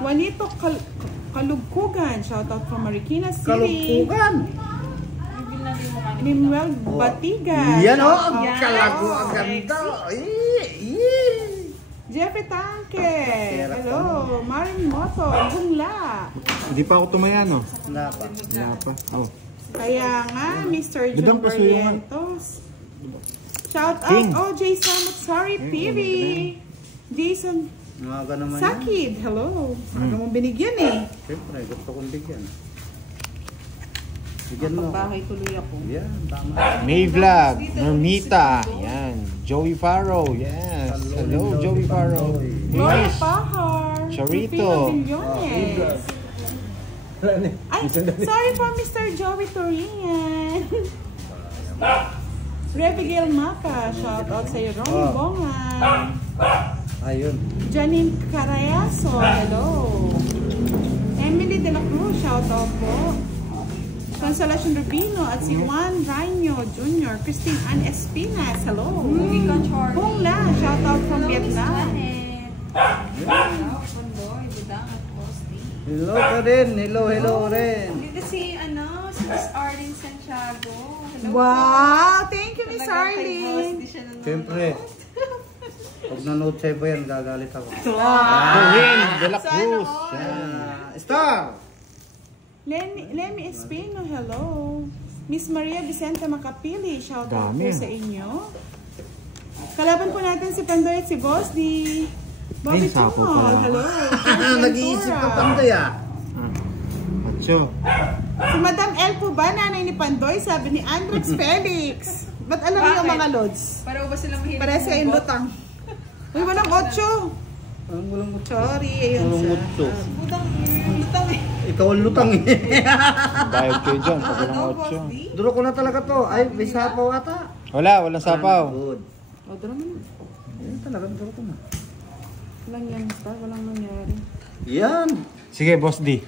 Juanito Kalugkugan. Shoutout from Marikina City. Kalugkugan. Mimuel Batigan. Yan o, ang kalago, ang ganda. Jeffrey Tanque. Hello. Marin Moto. Bungla. Hindi pa ako tumaya, no? Wala pa. Wala pa. Oh. Kaya nga, Mr. John Barrientos. Shout out, OJ Samut. Sorry, Piri. Jason Sakid. Hello. Ano mong binigyan eh? Siyempre, gusto kong bigyan. Bigyan mo. Bahay tuloy ako. Yan, tama. May Vlog, Normita, yan. Joey Farrow, yes. Hello, Joey Farrow. Gloria Yes. Pahar. Charito. Millones. Ay, sorry for Mr. Joey Torian. Revigil Maka. Shout out sa iyo, Ron Bongan. Ayun. Janine Carayaso. Hello. Emily De La Cruz. Shout out po. Consolacion Rubino at si Juan Raino Jr. Christine Ann Espinas. Hello. Hong La. Shout out from Vietnam. Hello ka rin. Hello rin. Dito si Miss Arlene Santiago. Hello. Wow! Thank you, Miss Arlene. Siyempre. Pag nanood sa'yo ba yan, gagalit ako. Corinne De La Cruz. Yan. Star! Lemmy Espino, hello. Miss Maria Vicente Macapili, shout out po sa inyo. Kalaban po natin si Pandoy at si Boss D. Bobby Chumol, hello. Nag-iisip ka Pandoy Macho. Si Madam L po ba, nanay ni Pandoy, sabi ni Andrex Felix. Ba't alam niyo mga lods? Pareho ba silang mahilig? Para sa yung lutang. Uy, walang 8. Ang walang mutso. Sorry, ayun Walang siya. mutso. Lutang eh. Ikaw ang lutang eh. Bayad kayo dyan, pag walang 8. Duro ko na talaga to. Ay, may sapaw ata. Walang sapaw. Good. O, duro naman. Yan talaga, duro ko na. Walang yan, star. Walang nangyari. Yan. Sige, Boss D.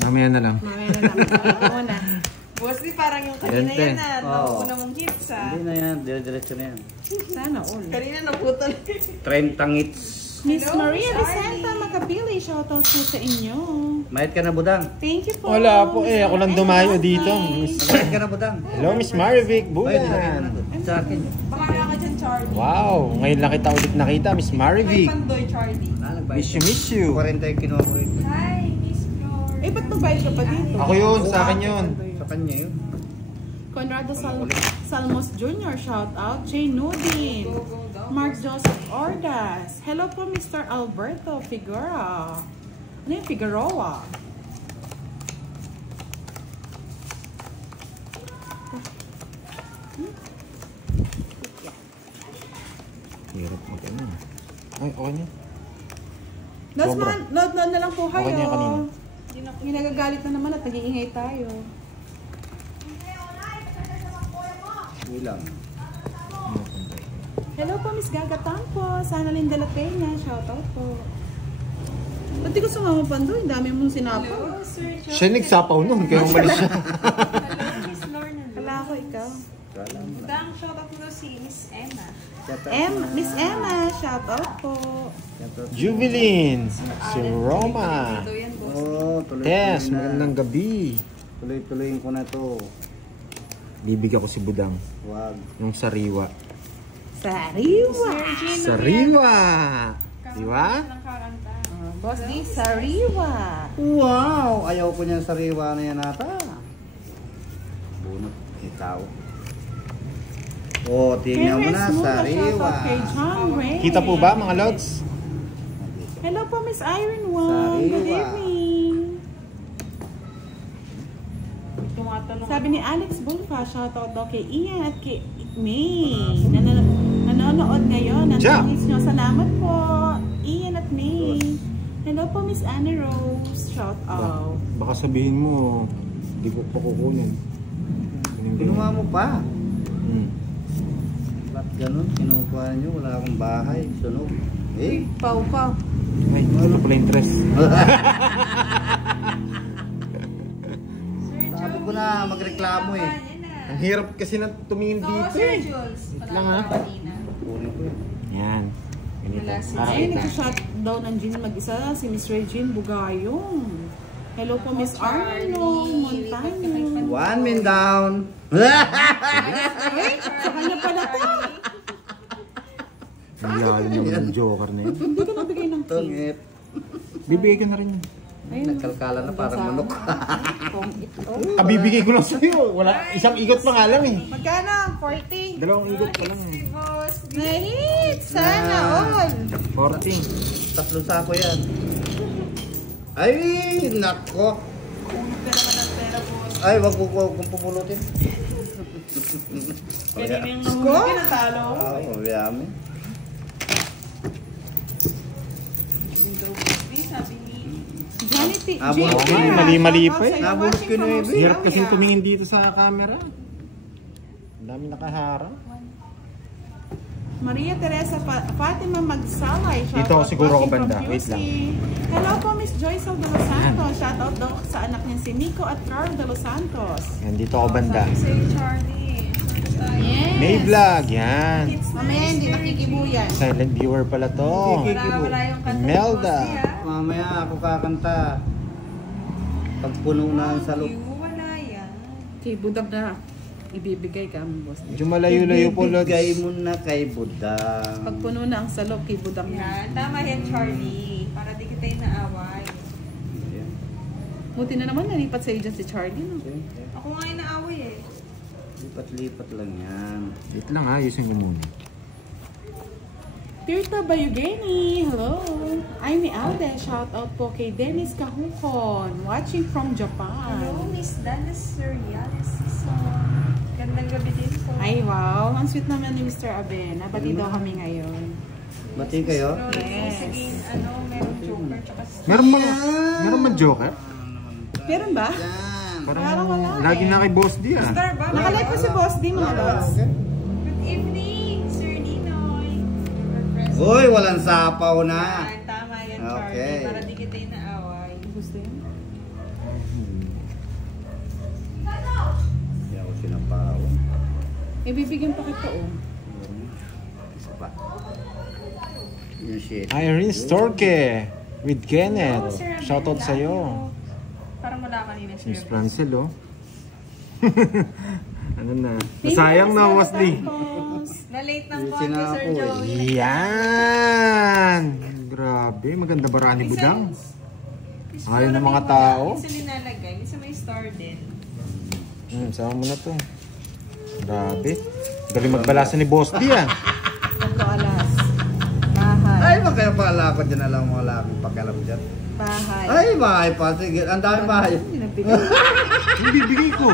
Mamaya na lang. Mamaya na lang. Oo na. Boss, di parang yung kanina yan na. Oo. Nauna mong hits Hindi na yan. Dire-diretso na yan. Sana all. Kanina naputol. 30 ngits. Miss Maria Vicenta Macapili, shoutout po sa inyo. Mahit ka na, Budang. Thank you po. Wala po eh. Ako lang dumayo dito. Mahit ka na, Budang. Hello, Miss Marivic. Mahit ka na Bulan. doon. Sa akin. Baka ka dyan, Charlie. Wow. Ngayon lang kita ulit nakita, Miss May Marivic. Pandoy, Charlie. Miss you. 40 yung kinuha ko rin. Hi, Miss Flor. Eh, ba't magbayad ka pa dito? Ako yun, sa akin yun. Sa kanya yun. Conrado Salmos Jr., shoutout. Jay Nudin. Go, go daw. Mark Joseph Ordas. Hello po, Mr. Alberto Figueroa. Ano yung Figueroa? Hirap mag-ano. Ay, okay niya. Load na lang po kayo. Okay na yan kanina. May nagagalit na naman at nag-iingay tayo. Ulang. Hello po, Miss Gaga Tampo. Sana Linda La Peña. Shoutout po. Ba't di ko sumama Pandoy? Dami mong sinapaw. Hello, Sir John. Siya nagsapaw nun, kaya umalis siya. Hello, Miss Lorna. Kala ko ikaw. Budang, shoutout mo daw si Miss Emma. Miss Emma, shoutout po. Jubilin, si Roma. Dito yan, boss. Oo, tuloy-tuloy Tess, na. magandang gabi. Tuloy-tuloyin ko na to. Bibigyan ko si Budang Wag. ng sariwa. Sariwa. Sariwa! Di ba? Ng kakanta. Boss D, sariwa. Wow! Ayaw ko niyan sariwa na yan ata. Bunot. Ikaw. Oh, tingnan mo na, sariwa. Kita po ba mga lods? Hello po, Miss Irene Wong. Good Sariwa. evening. Tumatanong. Sabi ni Alex Bulfa, shoutout daw kay Ian at kay May. Nanonood ngayon. Siya. Salamat po, Ian at May. Hello po, Miss Annie Rose. Shoutout. Baka sabihin mo, di ko pa kukunin. Kinuha mo pa. Hmm. Ba't ganun? Kinukuha nyo? Wala akong bahay. Sunog. Eh? Pau. Ay, wala pala interest. Sabi ko na magreklamo eh. Ang hirap kasi na tumingin Oo, dito Sir eh. Jules. Wait lang, ha? Kanina. Kunin ko yun. Yan. Wala si Ay, nag-shutdown ng Jean mag-isa. Si Miss Regine Bugayong. Hello po, Miss Arno Montaño. 1 min down. Ay, sa kanya pala to. Ang lalim naman ng joker na yun. Hindi ka nabigay ng king. Tungit. Bibigay ko na rin yun. Nagkalkala na parang manok. Kung ito. Kabibigay ko lang sa'yo. Wala, isang ikot pa nga lang eh. Magkano? 40? Dalawang ikot pa lang eh. Nahit! Sana all! 40. 3 sako yan. Ay, nako. Kulit ka naman ng pera po. Ay, wag ko kung pupulutin. Kanina yung nahuli kinatalo. Mayami. Sabi ni Janet T. Abot ko yun. Mali-mali pa eh. Nabulot ko na yun. Hirap kasing tumingin dito sa camera. Ang dami nakaharap. Maria Teresa Fatima Magsalay. Dito ako siguro ako banda. Wait lang. Hello po, Miss Joyce de los Santos. Shoutout daw sa anak niya si Nico at Carl de los Santos. Yan, dito ako banda. Sa'yo, Charlie. Yes. May vlog, yan. Mamaya hindi nakikibuyan. Silent viewer pala to. Wala yung kanta. Melda. Mamaya ako kakanta. Pag puno na ang salok. Wala yan. Kay Budag na ibibigay ka mo, boss. Medyo malayo-layo po, Lods. Ibibigay mo na kay Budang. Pag puno na ang salok, kay Budag na. Yan. Tama yan, Charlie. Para di kita yung naaway. Ayan. Buti na naman nalipat sa iyo dyan si Charlie, no? Ako nga yung naaway eh. Lipat-lipat lang yan. Wait lang ha, ayusin ko muna. Tirta Bayugeni, hello. I'm ni Alde. Shout out po kay Dennis Kahukon, watching from Japan. Hello, Miss Dana Surialis. Gandang gabi din po. Ay, wow. Ang sweet naman ni Mr. Aben. Nabati daw kami ngayon. Bati kayo? Yes. Sige, merong joker tsaka Meron man joker? Meron ba? Yan. Parang wala Lagi eh. na kay Boss D ah. Star ba? Nakalive po si Boss D, mga lods. Good evening, Sir Ninoy. Uy, walang sapaw na. Yan, tama yan, Charlie. Okay. Para di kita yung naaway. Gusto yun? Hindi ako sinapaw. Ibibigyan pa kita, oh. Isa pa. Yung shit. Irene Storke with Kenneth. Hello, Sir Abel. Shoutout sa'yo. Parang wala kanina, Sir Miss Abel. Francel oh. Ano na? Nasayang na, Boss D. Na-late ng Yung konti, Sir sinako eh. Joey. Yan! Grabe, maganda ba ni Budang? Ayaw ng mga tao. Minsan nilalagay, minsan may star din. Sama mo na to. Grabe. Galing magbalasa ni Boss D ah. Tatlo alas. Bahay. Ay, magkaya pala ako dyan alam mo, wala akong pakialam dyan. Bahay. Ay, bahay pa. Sige, ang dami bahay. Hindi nabigay. Yung bibigay ko.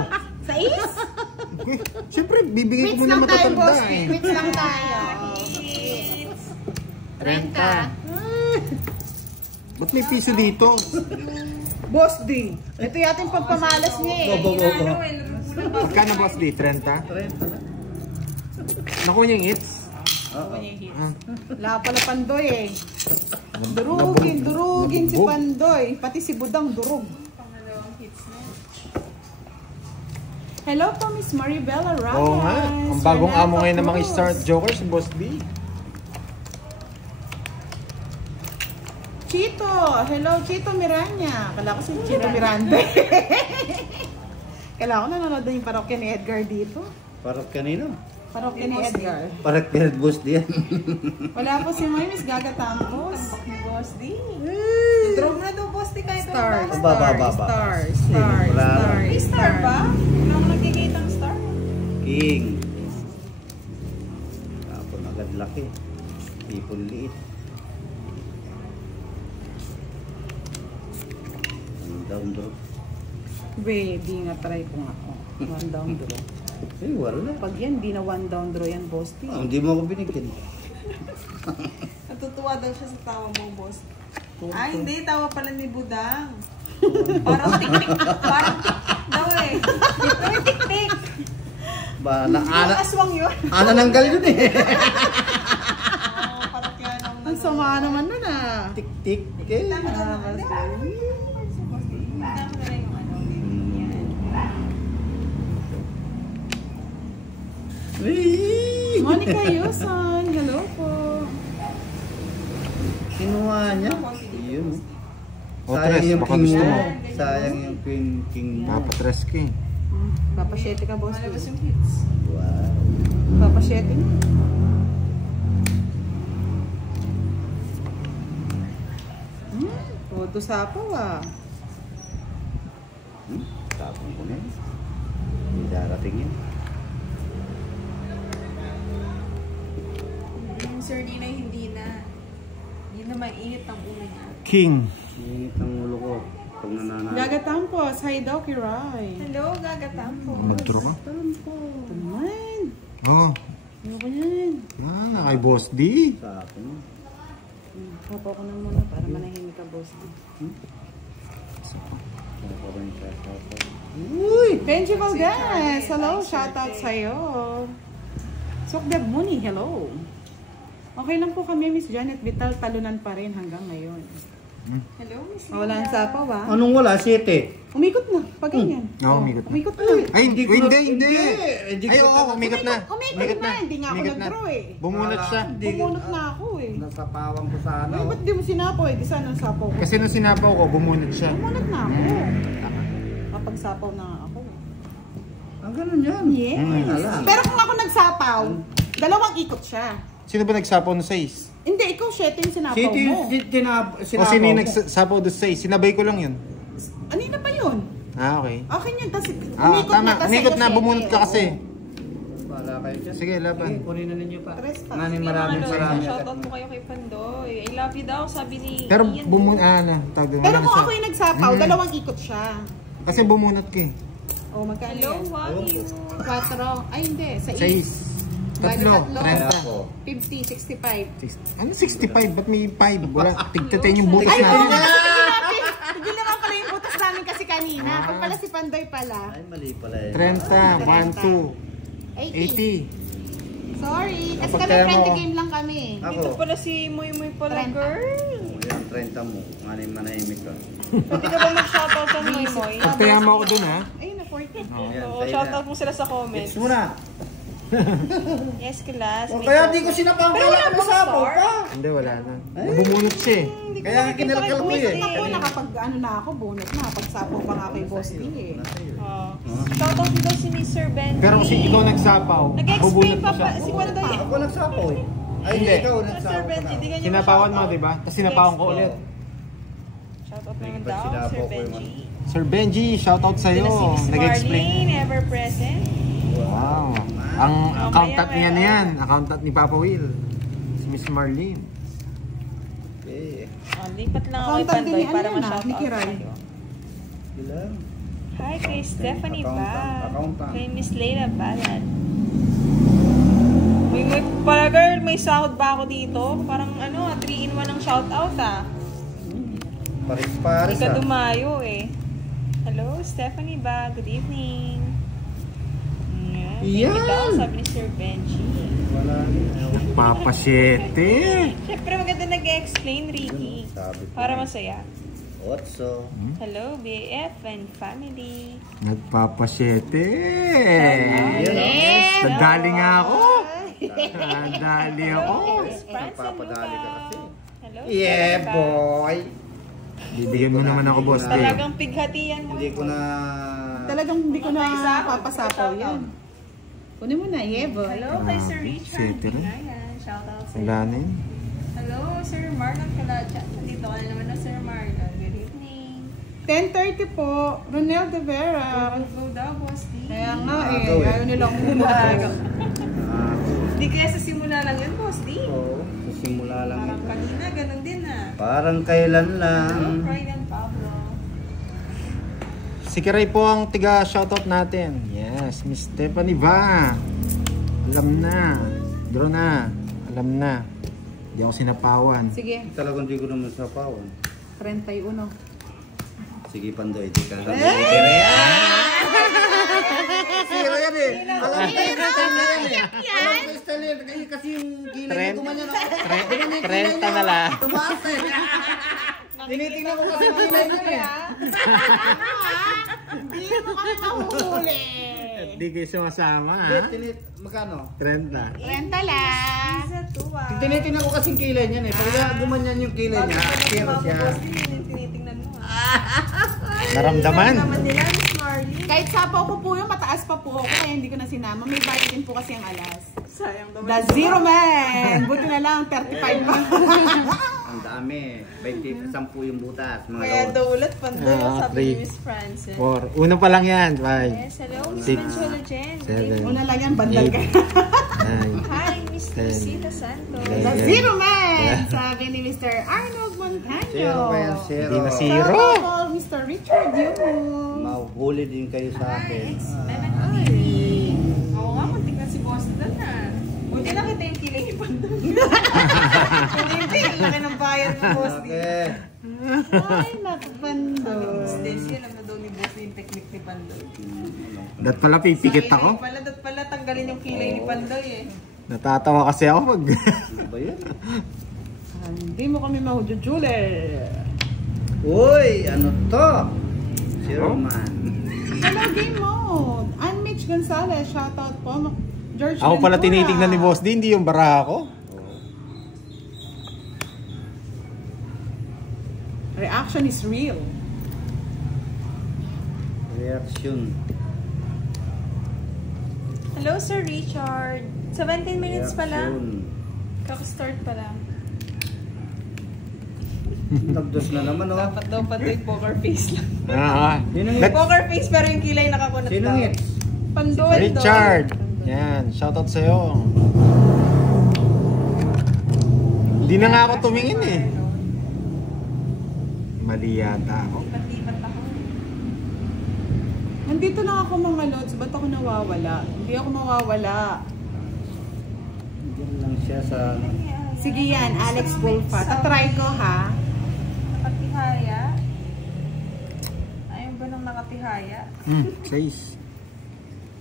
Sais? Siyempre, bibigay ko muna matatanda eh. Quits lang tayo. Renta. Ba't may piso dito? Boss D. Ito yata yung pagpamalas niya eh. Bobo. Magkano Boss D? 30? Nakuha niya yung hits? Wala pala Pandoy eh. Durugin si Pandoy. Pati si Budang durug. Hello po, Miss Maribella Ramos. Oo nga. Ang bagong Renato amo ngayon ng mga Cruz. Star Joker, si Boss D. Chito. Hello, Chito Miranya. Kala ko si Chito Miranda. Kala ko nanonood na yung parokya ni Edgar dito. Parang kanino? Parokya ni Edgar. Parang pinag-boost diyan. Wala po si May Miss Gaga Tampos. Ni Boss D. Drone na daw, Boss D, kahit Star, ano Ba, ba, star, ba, ba. star, star, Wala. star. May star ba? Wala akong nakikita ng star. King. Tapon agad laki. Ipon liit. Ang down draw. Baby, nga try ko nga. Oh, one down draw. Eh, wala. Pag yan, di na one down draw yan, Boss T. Hindi mo ako binigyan. Natutuwa daw siya sa tawa mo, Boss. Ay, hindi. Tawa pala ni Budang. Parang tik-tik. Parang tik daw eh. May tik-tik. Ba, na ana, Aswang yun. ana nanggal yun eh. Parang kaya nang... Ang sama naman nun ah. Tik-tik. Eh. Tama na naman. Tama na lang yung ano. Yan. Wee! Monica Yuson, hello po. Kinuha niya. Yun. O, tres, baka gusto mo. Sayang yung king mo. Papatres ka eh. Papasyete ka, boss. Malabas yung hits. Wow. Papasyete na. Todo sapaw ah. Tapong ko na yun. Hindi darating yun. Yung Sir Nina, hindi na. Yun na mainit ang ulo niya. King. Ingit ang ulo ko. Pag nananalo. Gagatampos. Hi daw, Kiray. Hello, gagatampo. Mag-draw ka? Ito naman. Oo. Ayoko yan. Yan, kay Boss D. Sa akin. Papaw ko na muna para manahimik ka, boss. Uy! Benji Valdez. Hello, shoutout sa'yo. Sokdeb Muni, hello. Okay lang po kami, Miss Janet Vital. Talunan pa rin hanggang ngayon. Hello, Miss Wala ang sapaw ah. Anong wala? 7. Umikot na, pag ganyan. Oo, umikot na. Umikot na. Ay, hindi. Hindi. Ay, oo, umikot na. Umikot na. Hindi nga ako Umikot na. nag-draw eh. Bumunot siya. Bumunot na ako eh. Nasapawang ko sa ano. Ay, ba't di mo sinapaw eh? Di sana ang sapaw ko. Kasi nung sinapaw ko, bumunot siya. Bumunot na ako. Kapag sapaw na nga ako. Ah, ganun yan. Yes. Alam. Pero kung ako nagsapaw, dalawang ikot siya. Sino ba nagsapaw ng 6? Hindi, ikaw 7 yung sinapaw City, mo. O sino yung nagsapaw ng 6? Sinabay ko lang yun. Anina pa yun? Ah, okay. Okay yun, tas Ah, umikot tama. na, tas Umikot sa'yo na, 7. bumunot ka kasi. Wala kayo dyan. Sige, laban. Sige, kunin na ninyo pa. Tres pa. Ngani maraming marami. Shoutout po kayo kay Pandoy. I love you daw, sabi ni Pero Ian. tawag doon. Pero kung ako yung nagsapaw, dalawang ikot siya. Kasi bumunot ka eh. Oh, magkano Hello, yan? Wagyu. 4. Ay, hindi. 6. Bali, Tatlo. tatlo. 30. 50, 65. Ano 65? Ba't may 5? Wala. Tigtatin yung butas Ay, oo natin. nga, sige natin. Hindi naman pala yung butas namin kasi kanina. Pag pala si Pandoy pala. Ay, mali pala eh. 30. 1, 2, 80. Sorry. Kasi Kapag kami kaya friendly mo- game lang kami. Dito Ako. pala si Moy Moy pala, 30. girl. Yan, 30 mo. Ngani manahimik ka. Pwede ka ba mag-shoutout sa Moy Moy? Pagkaya mo ako dun ha. Ayun na, 40. Yan, Oo, sa'yo shoutout na. mo sila sa comments. Next muna. Yes, class. O, kaya di ko sinapang Pero wala bang masapaw star? pa. Hindi, wala na. Bumunot siya eh. Kaya kinalakal ko eh. Ako na kapag ano na ako, bonus na. Pag sapaw pa nga kay Boss D eh. Shoutout mo daw si Mr. Benji. Pero kasi ikaw nagsapaw, Nag-explain bubunot pa mo siya. pa. Si Pandoy. Ako nagsapaw eh. Ay, Hindi. ikaw Mr. nagsapaw Benji, di ka. ganyan Sinapawan mo, di ba? Tapos sinapawan ko ulit. Shoutout naman Ba't daw, sinapaw Sir ko yung Benji. Sir Benji, shoutout Ito na si sa'yo. Miss Nag-explain. Marlene, ever present. Wow. Ang accountant niya na yan. Accountant ni Papa Will. Si Miss Marlene. Eh, Lipat lang ako kay Accountant din Pandoy ni para ano yan, ma-shoutout ni Kiray. kayo. ilan? Hi kay Stephanie ba? Accountant. Kay Miss Leila Balan. May pala girl, may sahod ba ako dito? Parang ano, 3-in-1 ang shoutout ah. Paris-paris Hindi ka ah. dumayo eh. Hello, Stephanie ba? Good evening. Thank you daw, sabi ni Sir Benji. Wala rin. Papasyete. Siyempre maganda nag-explain, Ricky. Sabi ko. Para masaya. Otso. Hello, BF and family. Nagpapasyete. Yes! Nadali nga ako. Nadali ako. Nagpapadali ka kasi. Hello, Yeah, Stephanie ba? boy. Bibigyan mo naman ako, boss. Dave. Talagang pighatian mo. Hindi ko na... Talagang hindi ko na papasapaw yan. Kunin mo na, Yevo. Hello kay Sir Richard. City rin. Ayan, shoutout sa Wala na yun. Hello, Sir Marlon Calacha. Nandito ka na naman na Sir Marlon. Good evening. 10:30 po, Ronel De Vera. Go daw, Boss D. Kaya nga eh, Agaw eh. ayaw nilang umaga. Di kaya sa simula lang yun, Boss D. Oo, sa simula lang Parang ito. kanina, ganun din ah. Parang kailan Hello, lang. Pride and Pablo. Si Kiray po ang tiga shoutout natin. Yes, Miss Stephanie ba? Alam na. Draw na. Alam na. Hindi ako sinapawan. Sige, Talagang di ko naman sapawan. 31. Sige, Pandoy, di ka. Sira yan eh. Alam ko yung style na yan eh. Alam ko yung style na yan. Kasi yung kilay na tumanyan ako. 30 na lang. Tumaas eh. Tinitingnan ko kasi kilay niyo eh. Hindi mo kami mahuhuli. Hindi kayo sumasama, ha? Magkano? 30. Renta lang. Isa to ah. Tinitingnan ko kasi kilay niya eh. Pag gumanyan yung kilay niya, zero siya. Tinitingnan mo ah. Naramdaman. Naman nila, Miss Marley. Kahit sapaw ko po yung mataas pa po ako, kaya hindi ko na sinama. May bayad din po kasi ang alas. Sayang daw. The zero man! Buti na lang, 35 pa. Ang dami. 20, 10 yung butas. Mga Kaya lord. daw ulit pandoy, sabi three. ni Miss Frances. 4. Una pa lang yan. 5. Yes, hello, Miss Six. Manchola Jen. 7. Una lang yan, bandal ka. 9. Hi, Miss Ten. Lucita Santos. Eleven. The zero man! Sabi ni Mr. Arnold Montaño. Zero pa yan, zero. Hindi na zero. Hello, Mr. Richard Yunus. Mahuli din kayo sa Hi, akin. Mehmet TV. Oo nga, muntik na si Boss doon ah. Buti na kita yung kilay ni Pandoy. Hindi, laki ng bayad ni Boss D. Okay. Ay, nakapando. Miss Desi, alam na daw ni Boss D yung technique ni Pandoy. Dat pala pipikit ako. Dat pala tanggalin yung kilay ni Pandoy eh. Natatawa kasi ako pag... Ano ba yun? Hindi mo kami mahujujule. Uy, ano to? Zero Oh. man. Hello, game mode. Mitch Gonzalez, shoutout po. George Ako pala Ventura. tinitignan ni Boss D, hindi yung baraha ko. Reaction is real. Reaction. Hello, Sir Richard. 17 minutes pa lang. Reaction. Kaka-start pa lang. Nagdos na naman oh. Dapat daw Pandoy poker face lang. Sino That- Poker face pero yung kilay nakakunot Sino daw. hits? Pandoy Richard! Yan, shoutout sa'yo. Hindi na nga ako tumingin eh. Mali yata ako. Lipat-lipat ako. Nandito lang ako mga lods. Ba't ako nawawala? Hindi ako mawawala. Diyan lang siya sa... Sige yan, Alex Bulfa. Tatry ko ha. Nakatihaya. Ayaw ba nang nakatihaya? 6.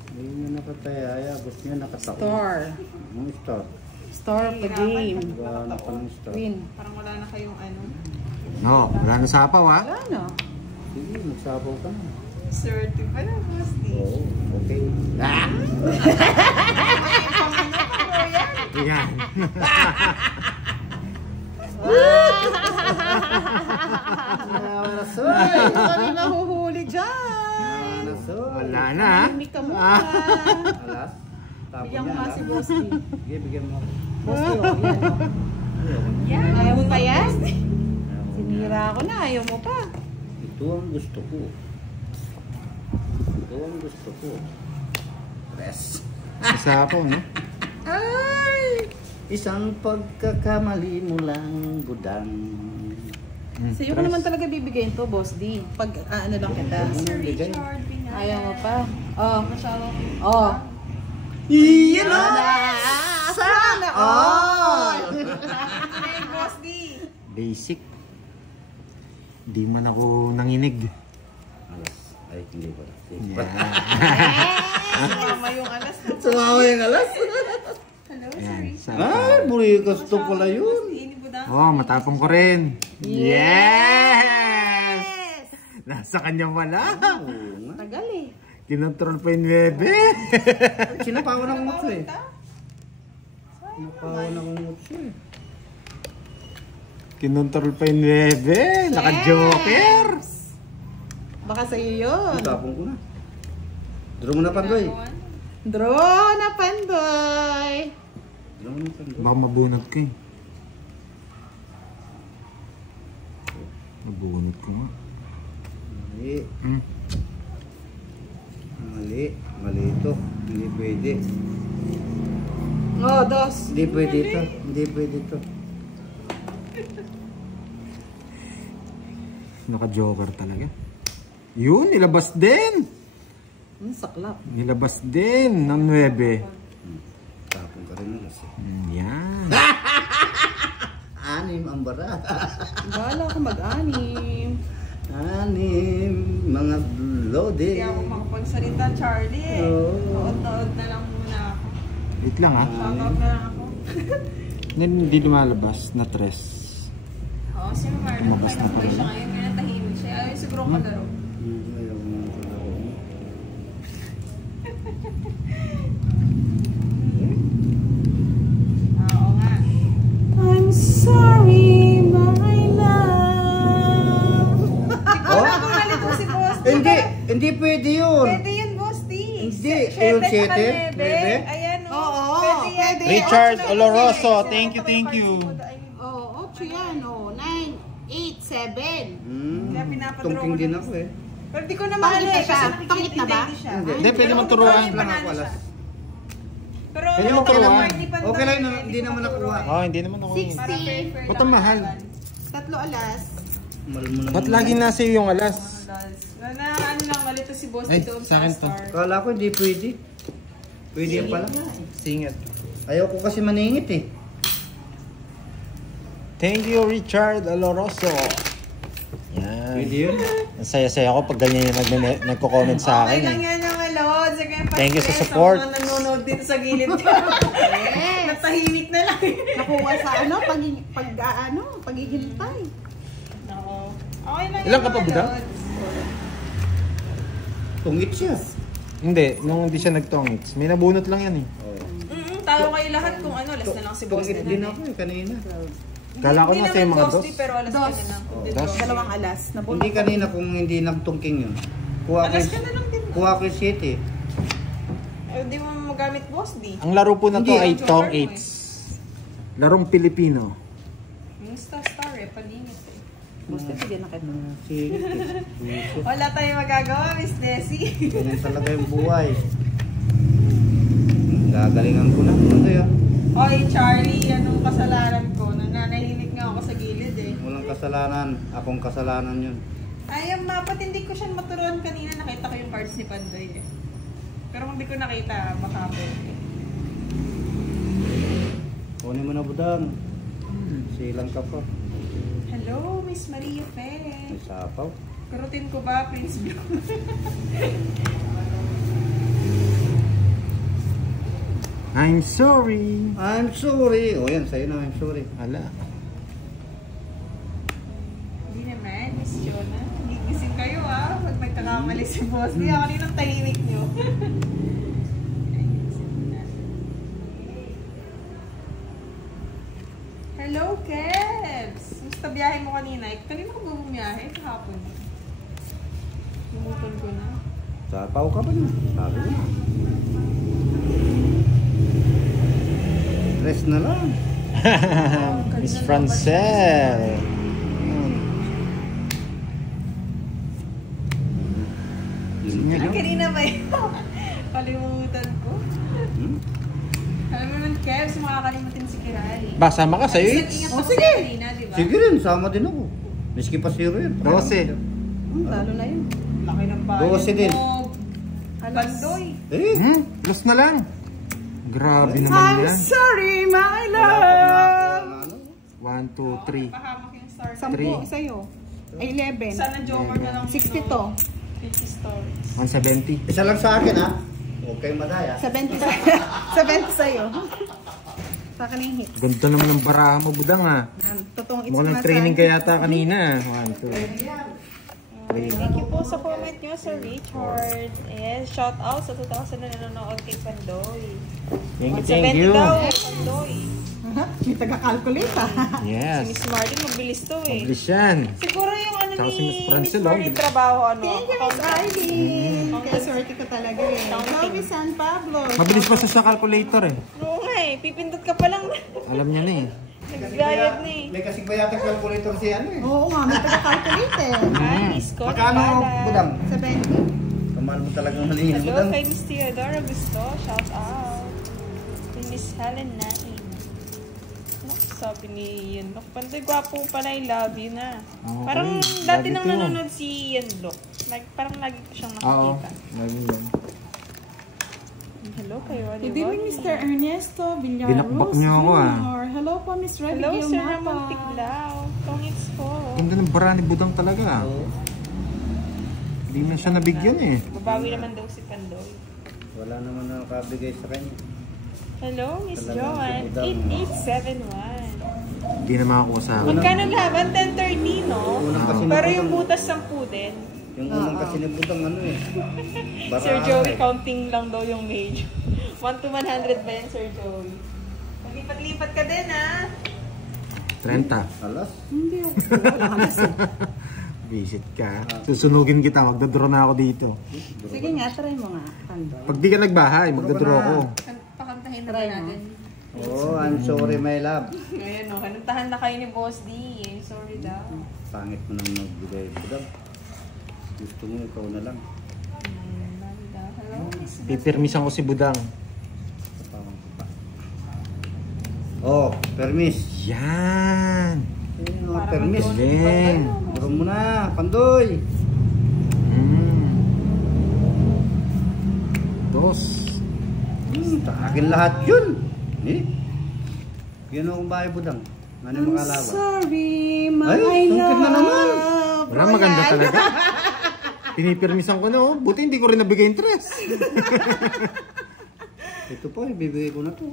Hindi niya nakataya. Gusto niya nakataon. Store. Anong star? Store of the game. Wala pa ng star. Win. Parang wala na kayong ano. No, wala na sapaw ha. Wala no. Sige, magsabaw ka na. Swerte pa na, Boss D. Oo, okay. Ah! Yan. Nanasoy! Hindi kami mahuhuli dyan. Nanasoy! Wala na ha. Hindi ka muna. Alas? Tapon Bigyan mo niya, nga alas. si Boss D. Sige, bigyan mo. Boss D, oh, yan oh. Yan. Ayaw mo pa yan? Sinira ko na, ayaw mo pa. Ito ang gusto ko. Ito ang gusto ko. Press. Sa sapaw, no? Ay! Isang pagkakamali mo lang, budang. Sa'yo ko naman talaga bibigyan to, Boss D. Pag ano lang kita. Sir Richard, Binaya. Ayaw mo pa. Oh. Masyado. Oh. Iyan Sana all! Ay, Boss D. Basic. Di man ako nanginig. Alas. Ay, hindi pala. Yan. Sumama yung alas. Sumawa yung alas. Hello, Sir Yan. Richard. Ay, burikas to pala yun. Ini budang. Oh, matapong ko rin. Yes! Nasa kanya wala. Oo nga. Tagal eh. Kinontrol pa yung bebe. Sinapawan ng mutso eh. Sinapawan ng mutso eh. Kinontrol pa yung bebe. Naka-joker. Baka sa'yo yun. Tapon ko na. Draw mo na Pandoy. Draw na Pandoy. Draw mo na Pandoy. Baka mabunot ka eh. Mabunot ka nga. Mali. Hmm. Mali. Mali ito. Hindi pwede. Oh, dos. Hindi pwede ito. Hindi pwede ito. Naka-joker talaga. Yun, nilabas din. Saklap. Nilabas din ng 9. Tapon ka rin na kasi. Yan. 6 ang bara. Bahala ko mag-anim. 6 mga lode. Hindi ako makapagsalita, Charlie eh. Oo. Nood-nood na lang muna ako. Wait lang ha. Shoutout na lang ako. Hindi lumalabas na tres. Oo, si Marlon, kaya nabuhay siya ngayon, kaya natahimik siya. Ayaw siguro ang kalaro. Ayaw mo ng kalaro. Oo nga. I'm sorry, my love. Oh? Kung nalito si Boss D. Hindi pwede yun. Pwede yun, Boss D. Hindi. Siyete Yung tsaka siyete? nuebe. Nuebe? Ayan, oh. Oo, Pwede yan. pwede. Richard Oloroso, thank you. Oo, 8 yan. 9, 8, 7. Kaya pinapadraw Tungking ko din na ako eh. Pero di ko na Pangit mahali na eh, siya. kasi nakikita Pangit na ba? hindi siya. Hindi, pwede Pero maturuan. kung Lang panalo ako, alas. siya. Pero Pwede ano, maturuan. Marty Pandoy, Okay lang, pwede hindi naman maturo nakuha. eh. Oh, hindi naman ako yun. 60. Para fair-fair Ba't lang ang mahal? laban. 3 alas. Mahal mo naman. Ba't lagi nasa iyo yung alas? Lols. Na ano lang, malito si Boss Ay, dito sa sa akin to. Star. Kala ko hindi pwede. Pwede yan pala. Singit. Ayaw ko kasi maningit eh. Thank you, Richard Oloroso. Yan. Pwede yun. Ang saya-saya ako pag ganyan yung nagko-comment sa Okay akin lang eh. yan mga Lods. Sige, Thank you sa pa-stress support. ang mga nanonood dito sa gilid ko. Yes. Natahimik na lang. Nakuha sa paghihintay. Oo. Okay lang Ilan yan, ka pa, mga Buda? Lods. Tungit siya. Hindi, nung hindi siya nagtongits. May nabunot lang yan eh. Tayo kayo lahat kung ano, last na lang si Boss Tungit na din lang ako eh, kanina. Kala ko Hindi nasa yung naman mga ghosty, dos. pero alas ka na lang. Oh. Das. Dalawang alas. Hindi kanina kung hindi nagtungking yun. Kuha ko Alas ka na lang din. kuha ko yung city. Hindi mo magamit Boss D. Ang laro po na to Hindi. ay Joker tong mo eh. 8s. Larong Pilipino. Yung star eh, palingit eh. Gusto bigyan na kita. Sige. Wala tayong magagawa, Miss Desi. Ganyan talaga yung buhay. Gagalingan ko na. Ano yan? Oy, Charlie, anong kasalanan ko? Nananahimik nga ako sa gilid eh. Walang kasalanan. Akong kasalanan yun. Ay, mapat hindi ko siya maturuan kanina. Nakita ko yung cards ni Pandoy eh. Pero kung di ko nakita, baka ako. Kunin mo na budang. Silang ka pa. Hello, Miss Maria Fe. May sapaw. Karutin ko ba, Prince Blue? I'm sorry. I'm sorry. O yan, sa'yo na I'm sorry. Ala. Hindi naman, Miss Jonah. Gigising kayo ah. Pag nagkakamali si Boss. Di ako rin ang tahimik nyo. Hello, Kebs! Musta biyahe mo kanina? Kanina ka ba bumiyahe? Kahapon. Lumutol ko na. Sapaw ka ba na? Sabi mo. Rest na lang. Miss Francel. Ah, kanina ba yun? Kalimutan ko. Alam mo naman, Kebs, makakalimutin si Kiray. Basama ka sa'yo Ingat 8s. ako sige! Kanina, di ba? Sige rin, sama din ako. Miski pa zero yun. 12. Talo na yun. Laki ng bayan 12 din. mo. Bandoy. Eh, Lost na lang. Grabe naman I'm yan. sorry, my wala pa love. na ano. 1, 2, 3. Pahamak yung star. 10 sa'yo. Ay, 11. Sana joker na lang. 62. 50 stories. 170. Isa lang sa akin ha. Huwag kayong madaya. 70 sa'yo. 70 sa'yo. Sa akin yung hit. Ganda naman ng baraha mo, budang ha. Yan. Totoong Mukhang nag-training ka yata kanina. 1, 2, 3. Thank you po sa comment nyo, Sir Richard. Yes, shout out sa 2,000 na nanonood kay Pandoy. Thank you. daw, Pandoy. May taga-calculate ha. Si Yes. Miss Martin mabilis to eh. Mabilis yan. Siguro yung ano Tsaka si ni Miss Miss Francel, Martin oh. trabaho, ano? Thank you, Miss Arlene. Kaya swerte ka talaga eh. Chloe San Pablo. Mabilis pa siya sa calculator eh. Oo nga eh, pipindot ka pa lang. Alam niya na eh. Nagbayad na eh. May kasing bayatang calculator si ano eh. Oo nga, may taga-calculate eh. Ay, score Magkano budang? 70. Kamahal mo talagang maningin Hello budang. kay Miss Theodora Gusto, shout out. Kay Miss Helen Nain. Sabi ni Ian Look. Panday, gwapo pala, I love you na. Okay, Parang love dati you nang too. nanonood si Ian Look. Like, parang lagi ko siyang Oo. nakikita. Lagi yan. Hello kayo, Good evening, Mr. Ernesto Villaros. Binakbak niyo ako, ah. Jr. Hello po, Miss Revy Hello, Sir Gilmapa. Ramon Tiglao. Tongits po. Ganda ng baraha ni budang talaga. Oo. Hindi na siya nabigyan eh. Babawi naman daw si Pandoy. Wala naman na nakabigay sa kanya. Hello, Miss Talagang Joanne. si Budang. 8871. Hindi na makakuha sa akin. Magkano laban? 10.30, no? Unang kasi Pero nabudang- yung butas 10 din. Yung unang kasi nabudang ano eh. Sir Joey, counting lang daw yung major. 1 to 100 ba yan, Sir Joey? Maglipat-lipat ka din, ha? 30. Alas. Hindi ako. Wala ka na sir. Visit ka. Susunugin kita. Magdadraw na ako dito. Sige nga, try mo nga. Pandoy. Pag di ka nagbahay, magdadraw ako. Pakantahin na ba Try mo. natin? Oh, I'm sorry my love. Ayan, no. Kanuntahan na kayo ni Boss D. Sorry daw. Pangit mo nang magbigay budang. Gusto mo ikaw na lang. Hello, Miss. Pipirmisan ko si Budang. Kapawang ko pa. Oh, permis. Yan. Oh, permis. Galing. Buro mo na, Pandoy. Dos. Sa akin lahat yun. Eh? Yan akong bahay budang. Ano yung makalaban? Sorry, my Ay, tungkit na naman. love. Wala, maganda talaga. Pinipirmisan ko na oh. Buti hindi ko rin nabigay interest. Ito po, ibibigay ko na to.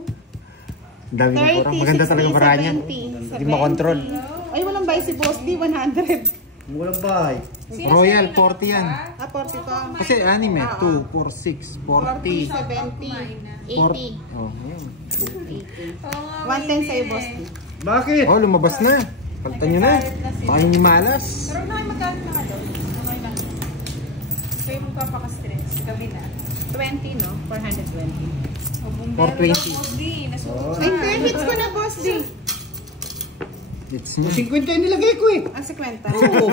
Ang dami ng pura. Maganda talaga paraan niya. 70, Hindi makontrol. Ay, walang bahay si Boss D, 100. Walang bahay. Royal, 40 yan. Ah, 40 to. Kasi anime, 2, 4, 6, 40. 70, 80. 4. Oh, yun. 110 sa'yo, Boss D. Bakit? Oh, lumabas na. Palitan nyo na. Baka yung malas. Pero na magkano na ka doon? Okay lang. Kayo magpapaka-stress. Gabi na. 20, no? 420. O, bumbero 420. lang, Boss D. Nasuot Ay, permits ko na, Boss D. It's Yung na. 50 yung nilagay ko eh. Ang 50. Oo.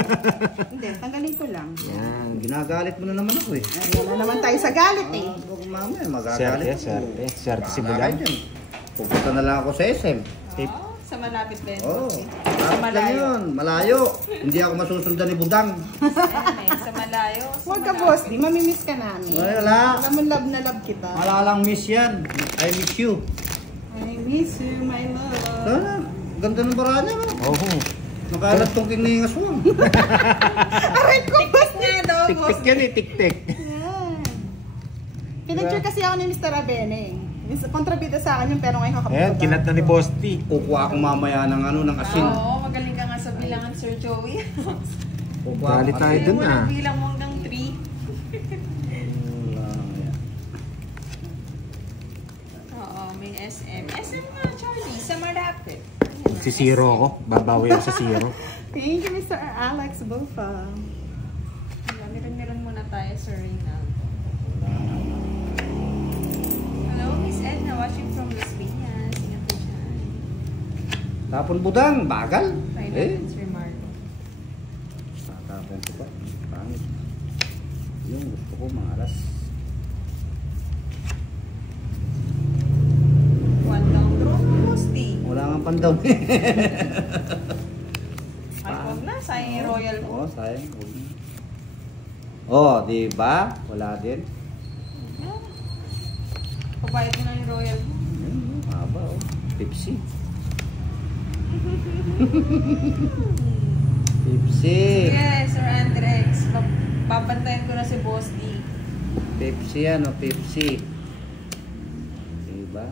Hindi, tanggalin ko lang. Yan. Ginagalit mo na naman ako eh. Wala naman tayo sa galit eh. Huwag mamaya, magagalit ako. Swerte si Budang. Magagalit yan. Pupunta na lang ako sa SM. Oo, sa malapit din. Oo. Sa Lapit lang malayo. yun. Malayo. Hindi ako masusundan ni Budang. Ayan eh, sa malayo. Sa Huwag ka, malayo. Boss D. Mamimiss ka namin. Wala. Alam mo, love na love kita. Malalang miss yan. I miss you. I miss you, my love. Sana. Ganda ng bara niya. No? Oh, Nakalat tong kiningas mo. Aray ko, Boss D. Nga daw, Boss tik-tik yan eh, tik-tik. Yan. Pinagture kasi ako ni Mr. Abeneng. Kontrabida sa akin yung pero ngayon kakapagod. Ayan, kinat na ni Boss T. Kukuha akong mamaya ng ano, ng asin. Oo, magaling ka nga sa bilangan, Sir Joey. Kukuha Bali akong tayo asin. dun Mo ah. nang bilang mo hanggang 3. Oo, may SM. SM nga, Charlie, sa Malapit. Si Zero ako. Babawi ako sa Zero. Thank you, Mr. Alex Bufa. Meron muna tayo, Sir Reynaldo. Hello, Miss Edna, watching from Las Piñas. Ingat po dyan. Tapon Budang, bagal. Try Eh, natin, Sir Marco. tatapon ko pa. Pangit. Yung gusto ko malas. One down draw, Bosti. Wala nga pandaw. Ay, huwag na, sayang yung royal mo. Oo, sayang. Huwag na. Oh, di ba? Wala din. Pabayad mo na yung royal mo. Ayun, haba oh. Pepsi. Pepsi. Yes, Sir Andrex. Babantayan ko na si Boss D. Pepsi yan, oh, Pepsi. Diba?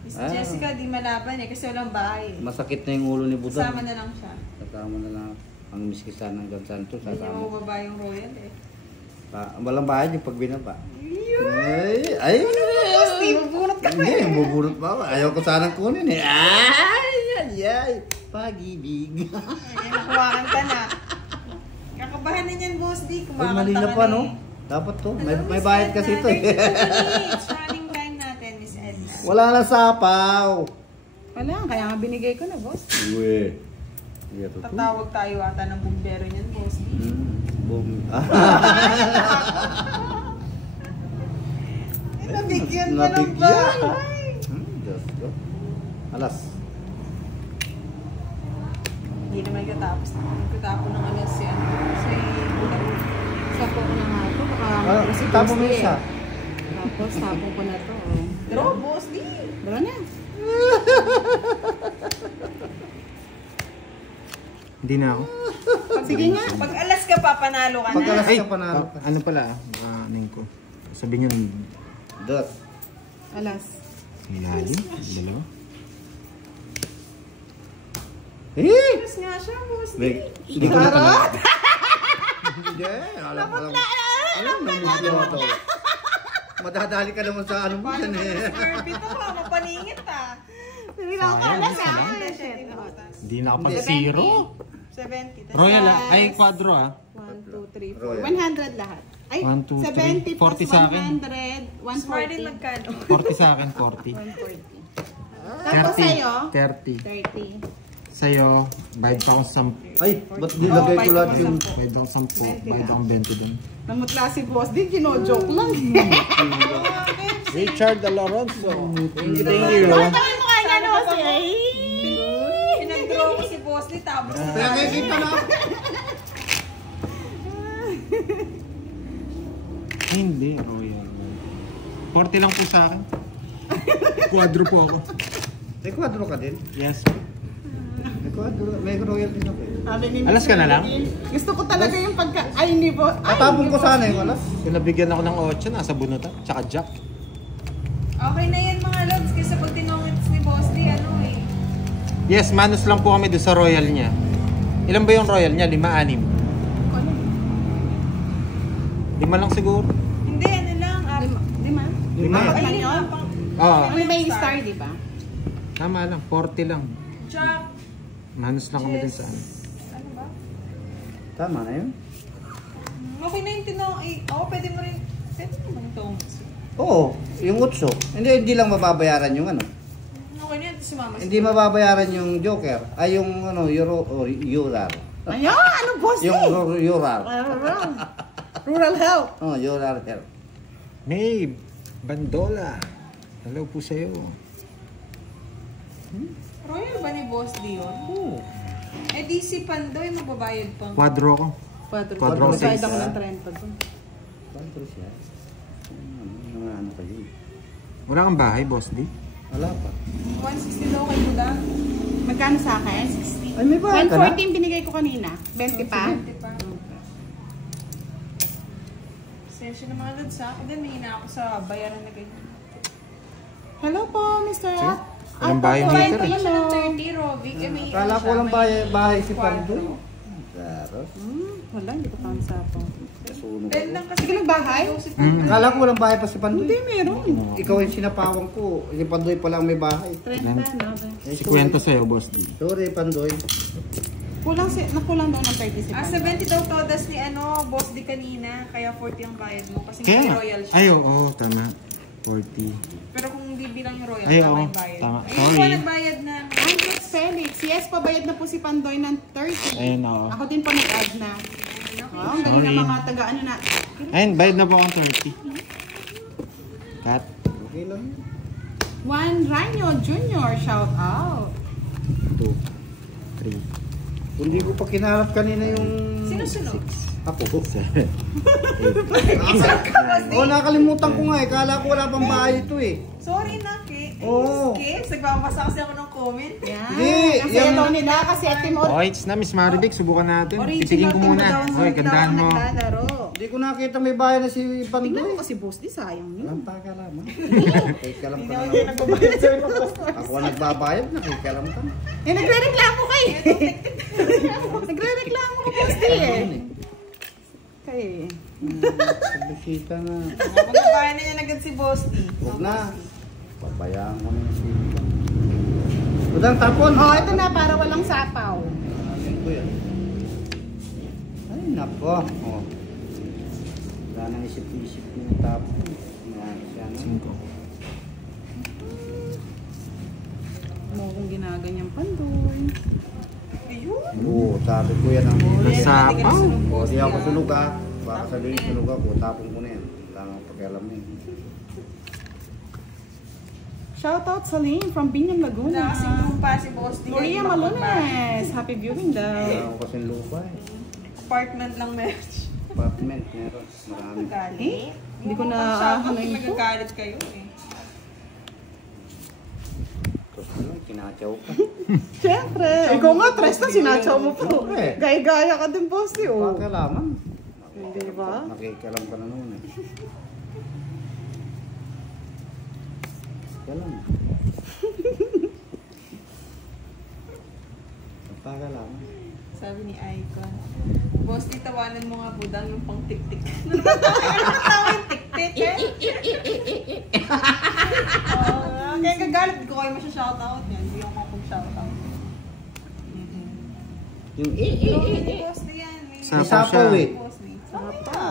Miss Ah. Jessica, di malaban eh, kasi walang bahay. Masakit na yung ulo ni Budang. Kasama na lang siya. Kasama na lang ang miskisan ng Don Santos. Hindi niya Kasama. mababa yung royal eh. Walang bahay yung pag binaba. Ay! Boss D, mabunot ka pa. Hindi, bubunot pa ako. Ayaw ko sanang kunin eh. Ay! Pag-ibig. Ayan, nakuhaan ka na. Kakabahan na niyan, Boss D. Ay, Kumakanta mali na ka pa, na no? eh. Dapat to. Hello, May Miss bayad Edna. kasi ito eh. 32 minutes. Running time natin, Miss Edna. Wala na sapaw. Wala, kaya nga binigay ko na, Boss. Uwe. Hindi ito to. Tatawag tayo ata ng bumbero niyan, Boss D. Boom. Nabigyan ka ng Nabigyan. bahay. Diyos ko. Alas. Hindi naman katapos. Katapos ng alas si ano. Si Budak. Sapo ko na nga ito. Baka si Tapo mo Boss D isa. eh. Tapos, sapo ko na to. oh. Draw, Boss D. Dala na. Hindi na ako. Sige nga. Pag alas ka pa, panalo ka Pag na. alas Ay, ka panalo ka. ano pala aning ko. Sabi niyo, Dot. Alas. ilalim, dalawa. Mas nga siya, boss. Hindi ko na tanong. Hindi, alam ko lang. Alam mo to. Madadali ka naman sa ano mo yan eh. Kirby to, mapaningit ah. Hindi lang ako alam eh. Hindi nakapag-zero. 70. Royal, ay quadro 1, 2, 3, 4. Royal. 100 lahat. Ay, 1, 2, 70 3, plus 40 sa akin. 100, Smart din 140. magkano? 40 sa akin, 40. 140. Tapos sa'yo? 30. 30. Sa'yo, bayad pa akong 10. Ay, ba't nilagay ko lahat yung... Bayad akong 10. Bayad akong 20 din. Namutla si boss din, gino-joke lang. Richard Alonso. Thank Bakit you. naman mo kaya na boss eh? Pinag-draw ko si boss ni tapos. Kaya kita na. Hindi, Royal. 40 lang po sa akin. Quadro po ako. May kwadro ka din? Yes. May kwadro. May royal din ako eh. Sabi ni Alas ka na lang? Gusto ko talaga yung pagka... Ay, ni boss. Ay, Tatapon ni ko boss. sana yung alas. Sinabigyan ako ng 8, nasa bunutan. Tsaka jack. Okay na yan mga lods, kasi pag tinongits ni boss di ano eh. Yes, manus lang po kami doon sa royal niya. Ilan ba yung royal niya? 5, 6? 5 lang siguro. Hindi, ano lang. Lima? Lima. Apat lang Ay, yun? Oo. May star, di ba? Tama lang, 40 lang. Jack. Manus lang kami doon sa ano. Ano ba? Tama na yun. Okay na yung tinong... Oo, pwede mo rin... Pwede mo bang tongits? Oo, yung utso. Hindi lang mababayaran yung ano. Okay na yan, sumama Hindi mababayaran yung joker. Ay, yung ano, euro o eurar. Ayan, ano boss Yung eh? eurar. Rural health. Oh, eurar help. May Bandola. Hello po sa'yo. Royal ba ni boss di yun? Oo. Eh di si Pandoy magbabayad pa. Quadro ko. Quadro Side six. ako ng 30 doon. Quadro siya. Ano kayo? Wala kang bahay, boss di? Wala pa. 160 daw kay Budang. Magkano sa akin? 60. Ay, may bahay ka na? 114 binigay ko kanina. 20 pa? 70 pa. Sensya na mga lods ha. Ako din, mahina ako sa bayaran na ganyan. Hello po, Mr. Sige. At. Walang bahay po, meter. Kaya hello. siya ng 30, Rovic. Eh, may Kala ko lang bahay si Pandoy. Claro. Wala, hindi ko pa ang sapong. Nasunog Ben ako. lang kasi Sige, nagbahay? si Pandoy. Kala ko walang bahay pa si Pandoy. Hindi, meron. Ikaw yung sinapawang ko. Si Pandoy pa lang may bahay. 30 na. Si kwento sa'yo, boss di. Sorry, Pandoy. Nakulang daw ng 30 si Ah, Pan. 70 daw todas ni ano, boss di kanina. Kaya 40 ang bayad mo. Kasi may Kaya? royal siya. Ay, oo, tama. 40. Pero kung hindi bilang yung royal, Ay, tama oo. yung bayad. Tama. Ay, Sorry. ikaw nagbayad na. Andrew Felix. Yes, pabayad na po si Pandoy ng 30. Ayun, oo. Ako din po nag-add na. Oh, ang galing Sorry. na mga taga-ano na. Ayun, bayad na po akong 30. Cut. Okay lang. Juan Ranyo Jr. Shout out. 2, 3, Hindi ko pa kinarap kanina yung... Sino sunod? Ako. 7, 8, Oh, nakalimutan ko nga eh. Kala ko wala pang bahay ito eh. Sorry na, Kate. Oo. Kids, nagbabasa kasi ako ng comment. Yan. Hindi, Kasi yan- ito nila, kasi Team Oh, it's na, Miss Marivic. Subukan natin. Original Titigin ko Team muna. Budang Hoy, gandahan mo. naglalaro. Hindi ko nakita may bahay na si Tingnan Pandoy. mo kasi boss, di sayang yun. Walang pakalaman. Kikalam Hindi ka naman na kayo naman. nagbabayad sa'yo ng Ako ang nagbabayad na, kikalam ka na. Eh, nagre-reklamo ka eh. Nagre-reklamo ka boss, di eh. Kaya Pagbisita na. Magbabayad na yan agad si boss di. Huwag na. Pabayaan ko na si Budang tapon. Oh, ito na, para walang sapaw. Alin ko yan. Ay, nako. Oh. Wala nang isip-isip yung tapon. Siya na. 5. Mo kung ginaganyan Pandoy. Ayun. Oo, sabi ko yan ang... Nasapaw. O, di ako sunog ah. Baka sabihin sunog ako, tapon ko na yan. Wala nang pakialam na yan. Shout out Salim from Binyang Laguna. Wala kasing lupa si boss di. Maria Malones. Happy viewing daw. Wala ako kasing lupa eh. Apartment lang meron. Apartment meron. Marami. Galit. Hindi ko na Ano ano yung ito. magagalit kayo eh. Tapos ano, kinachaw ka. Siyempre. Ikaw nga, tres na sinatsaw mo po. Siyempre. Gaya-gaya ka din boss di oh. Pakialaman. Hindi ba? Nakikialam ka na noon eh. Pakialam. Para lang. Sabi ni Icon. Boss, tawanan mo nga budang yung pang tik-tik. Tawa yung tik-tik eh. Kaya kagalit ko kayo masya-shoutout yan. Hindi ako kapag-shoutout. Yung Boss na yan. Sapaw eh. Boss ni.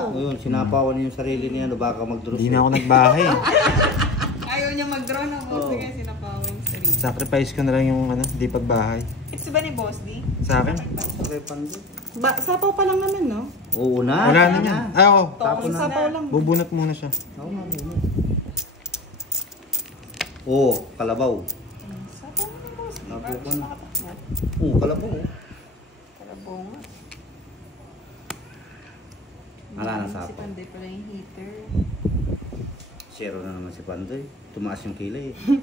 Ayun, sinapawan niya yung sarili niya, baka mag-draw. Hindi na ako nagbahay. Ayaw niya mag-draw na boss. Kaya sinapawan yung sarili. Sacrifice ko na lang yung di pagbahay. Ito ba ni Boss D? Sa akin? Okay, pando. Sapaw pa lang naman, no? Oo na. Wala na yan. Ay, oo. Tapon na. Sapaw lang. Bubunot muna siya. Oo nga, oo, kalabaw. Sapaw mo ni Boss D. Sapaw Parang ko na. nakatakbo. Oo, kalabaw. Kalabaw nga. Wala na Si sapaw. Panday pala yung heater. Zero na naman si Pandoy. Tumaas yung kilay. Hello,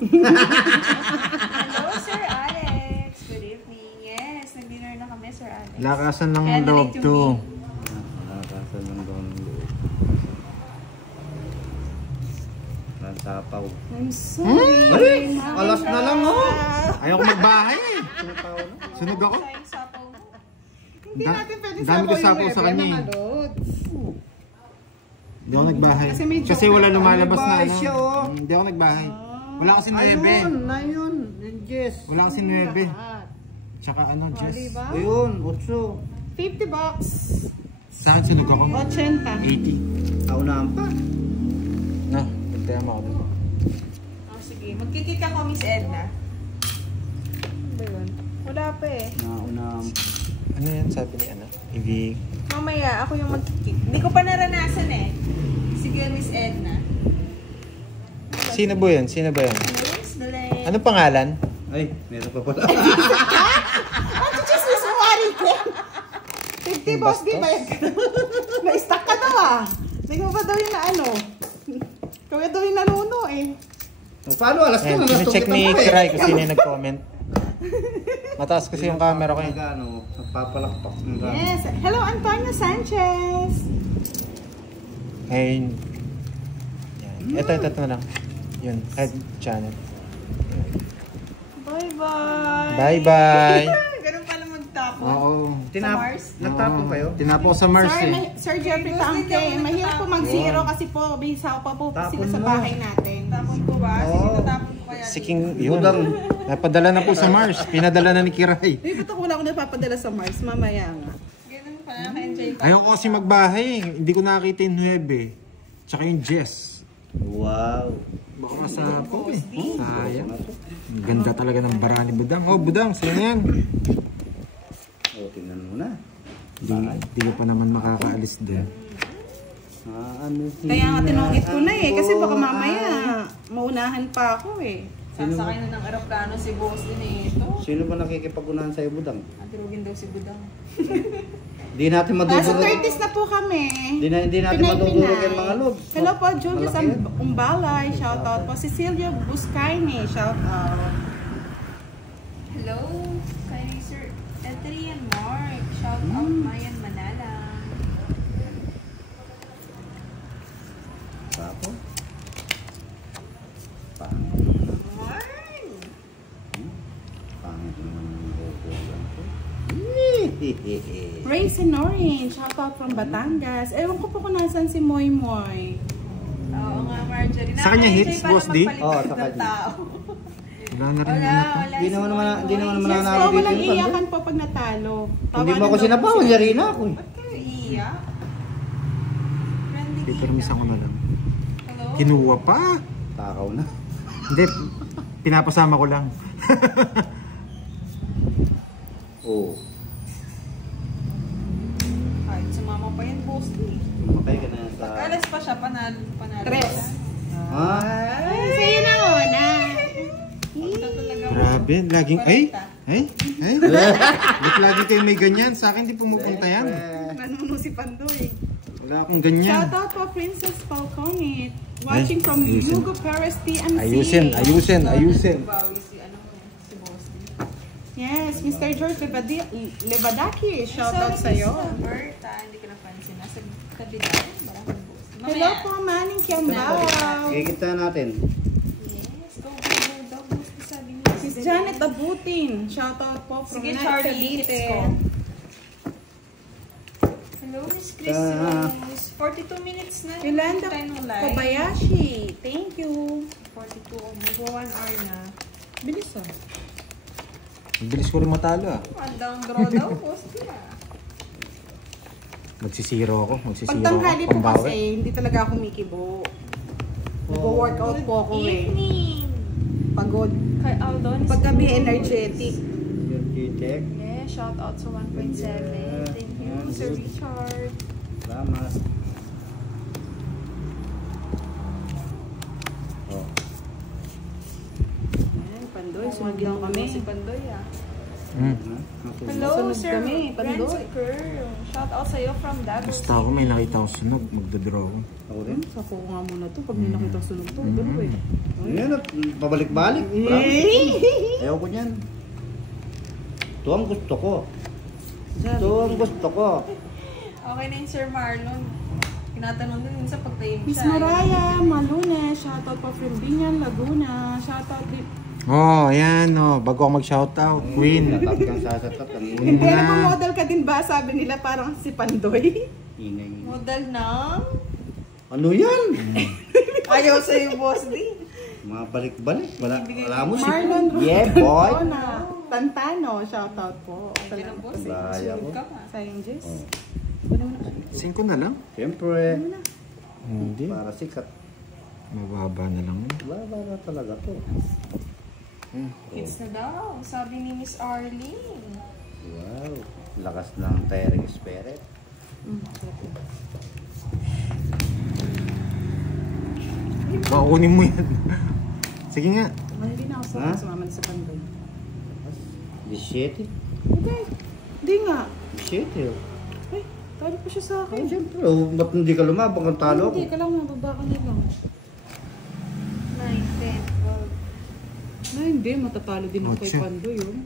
Sir Alex. Good evening. Yes, nag-dinner na kami, Sir Alex. Lakasan ng Kaya loob nalate yung to. meal. Nakakasan lang doon ng loob. Walang sapaw. I'm sorry. Alas na lang, oh! Ayoko magbahay eh. Sunog ako. Sa yung sapaw mo. Hindi natin pwede Dami ko sapaw sapaw yung sa Rebe, kanya eh. mga lods. Hindi ako nagbahay. Kasi may Kasi joke wala na lumalabas na Nagbahay ano. siya, oh. Hindi ako nagbahay. Wala kasi 9. Ayun, ayun. Yung Jess. Wala kasi 9. Tsaka ano, Jess. Diba? Ayun, 8. 50 bucks. Sa akin sunog ako. 80. 80. Kaunaan pa. Na, pagtaya mo ako doon. Oh, sige. Magkikik ako, Miss Edna. Ano ba yun? Wala pa eh. Naunaan. Ano yan sabi ni ano? Ivy. Mamaya, ako yung magkikik. Hindi ko pa naranasan eh. Sige, Miss Edna. Sino ba yan? Sino ba yan? Yes, dali. Ano pangalan? Ay, meron pa pala. Ano just susuwari ko? 50 boss, di ba? Na-stuck ka daw ah. Hindi mo ba daw yung na ano? Kaya daw yung nanuno eh. Paano? Alas ka Ayan, na. check ni Kiray kung sino yung nag-comment. Mataas kasi yung camera ko eh. Nagpapalakpak ng gano'n. Yes. Hello, Antonio Sanchez. Ayun. Yan. Ito na lang. Yun, head channel. Bye-bye. Bye-bye. Ganun pala magtapon. Oo. Sa Mars? Nagtapon kayo? Tinapo sa Mars Sir, eh. Sir Jeffrey Tangke, mahirap po mag-zero kasi po bisa pa po Tapon sila sa mo. bahay natin. Tapon ko ba? Sige, Oo. tatapon ko kaya. Siking, yun. Budang. Napadala na po sa Mars. Pinadala na ni Kiray. Hindi ba't ako wala akong napapadala sa Mars? Mamaya nga. Ganun pala, naka-enjoy pa. Ayoko kasi magbahay eh. Hindi ko nakakita yung 9. Tsaka yung Jess. Wow. Baka masapo eh. Sayang. Ang ganda talaga ng bara ni Budang. Oh, Budang, sa'yo na yan. O, tingnan mo na. Hindi ko pa naman makakaalis din. Kaya nga tinungit ko na eh. Kasi baka mamaya maunahan pa ako eh. Sasakay na ng aeroplano si Boss din eh. Ito. Sino ba nakikipag-unahan sa'yo, Budang? Atirugin daw si Budang. Di natin Nasa madudurog. 30s na po kami. Hindi natin madudurog yung mga lobs. Hello po, Julius Malaki yan. Umbalay. Shoutout po. Cecilia Buscaine. Shoutout. Hello, kay Sir Adrian Mark. Shout out Mayan Manala. Tapo. Mark! Pangit naman yung logo lang po. Race and Orange. Shoutout from Batangas. Ewan ko po kung nasan si Moy Moy. Oo nga, Marjorie. Sa kanya hits, Nakaka-enjoy Boss pala D? magpaligtas Oo, sa ng kanya. tao. Wala na rin Wala, ano to. wala. Di naman Yes mananalo po, dito walang yung iyakan po pag natalo. Hindi mo Tawanan ako daw sinapawan, po yari na ako. Ba't kayo iiyak? Friendly Pipirmisan ko na lang. Hello? Kinuha pa. Takaw na. Hindi, pinapasama ko lang. Oo. Kahit sumama pa yan, Boss D. Tumakay ka na sa... Alas pa siya, panalo Tres. siya. Ha? Ay, sa'yo na una. Ito talaga. Grabe, laging, ay, ba't lagi kayo may ganyan? Sa akin di pumupunta yan. Nanuno si Pandoy. Wala akong ganyan. Shoutout po Princess Falconet. Watching from ayusin. Hugo Perez TMC. Ayusin. Bawi si ano mo, si Boss D. Yes, Mr. George Lebadaki. Shoutout Sorry, sa'yo. Miss Roberta. Hindi ko napansin. Nasa tabi na. Maraming Boss D. Hello po, Manning Kiambao. Kikita natin. Yes, go daw, Boss D, sabi niya. Si Janet Abutin. Shoutout po from Sige, Night Charlie, Cavite. hits ko. Hello, Miss Chris Rose. 42 minutes na. Yolanda Tayo ng live. Kobayashi. Thank you. 42. Mag 1 hour na. Bilis ah. Bilis ko rin matalo ah. Andang draw daw, Bosti ah. Magsisiro ako. Pag tanghali po kasi, hindi talaga ako mikibo. Nag-workout po ako eh. Evening. Pagod. Kay Aldon. Paggabi, energetic. Yung Kitek. Yeah, shout out sa 1.7. Thank you, Yeah. Sir Richard. Salamat. Oh. Ayan, Pandoy, sunod lang kami. Si Pandoy ah. Hello. Hello, Sunod Sir kami, Pandoy. Renzo Girl. Shout out sa'yo from Davao Basta ako may nakita ko sunog. Magdodraw ako. Ako din. Sapo ko nga muna to. Pag may nakita sunog to, duro eh. Yan, pabalik-balik. Ayaw ko niyan. Ito ang gusto ko. Ito ang gusto ko. Okay na yun, Sir Marlon. Tinatanong din yun sa pagtayim Miss siya. Mariah Malunes, shoutout po from Binyan, Laguna. Shoutout din. Oh, ayan oh. Bago ako mag-shoutout. Queen. Natap kang sasatap. Ang Hindi na. na model ka din ba? Sabi nila parang si Pandoy. ingay. Model ng... Ano yan? Ayaw sa'yo, Boss D. Mga balik-balik. Wala mo si... Marlon Yeah, boy. Rona. Tantano, shoutout po. Okay na, Boss D. Bahaya ko. Sunod ka pa. Sayang Jess. Oh. 5 na lang. Siyempre, Hindi. para sikat. Mababa na lang. Baba na talaga to. Kids na daw. Sabi ni Miss Arlene. Wow. Lakas ng tiring spirit. Kukunin mo yan. Sige nga. Hindi na ako Ha? sumama sa Pandoy. 17? Okay. Hindi nga. 17 oh. Ay, talo pa siya sa Ay, akin. siyempre. Oh, ba't hindi ka lumabang ang talo ko? Hindi, ka lang mababa ka na lang. 9, 10, 12. Na hindi, matatalo din ako kay Ocho. Pandoy yun.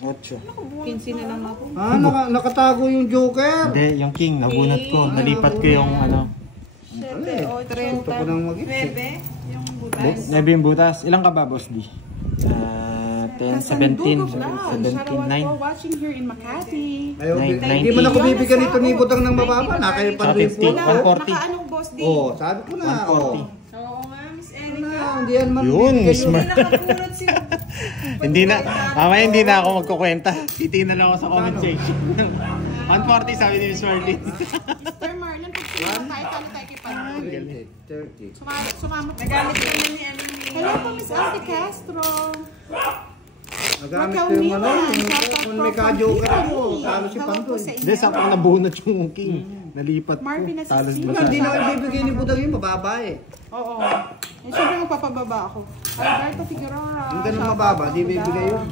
8. 15 na lang ako. Ah, nakatago yung Joker. Hindi, yung king. Nabunot ko. Nalipat ko yung ano. 7, 8, Gusto ko nang mag-isip. 9. Yung butas. Nebi yung butas. Ilang ka ba, Boss D? 10, 17, 17, Shoutout 9. for watching here in Makati. Ayaw, Nine- hindi mo na ako bibigyan ito ni Butang ng mababa. Nakayo pa rin po. 50. Wala, 140. nakaanong boss din. Oo, sabi ko na. 140. Oo nga, Miss Ano Erica. na, hindi yan man Yun, bibigyan Miss yun. Mar- Hindi nakapulot si... Hindi na, mamaya hindi na ako magkukwenta. Titingnan lang ako sa comment section. 140 sabi ni Miss Marlene. Mr. Marlon, pag sumama tayo, talo tayo kay Pandoy. 30. Sumama po. Nagamit ka na ni ano. Hello po, Miss Ate Castro. Nagamit Wakaw ko yung Milan, ano, shoutout kung po may from ka-Joker ako, Italy. talo si Hello po Pandoy. sa inyo. Hindi, sa pang nabunot yung king. Nalipat ko. Marvin na Talos si ba Hindi Steve. na ibibigay ni Budang yun, mababa eh. Oo. Eh, syempre magpapababa ako. Alberto Figueroa. Yung ganun shoutout mababa, po, di bibigay yun. Budang.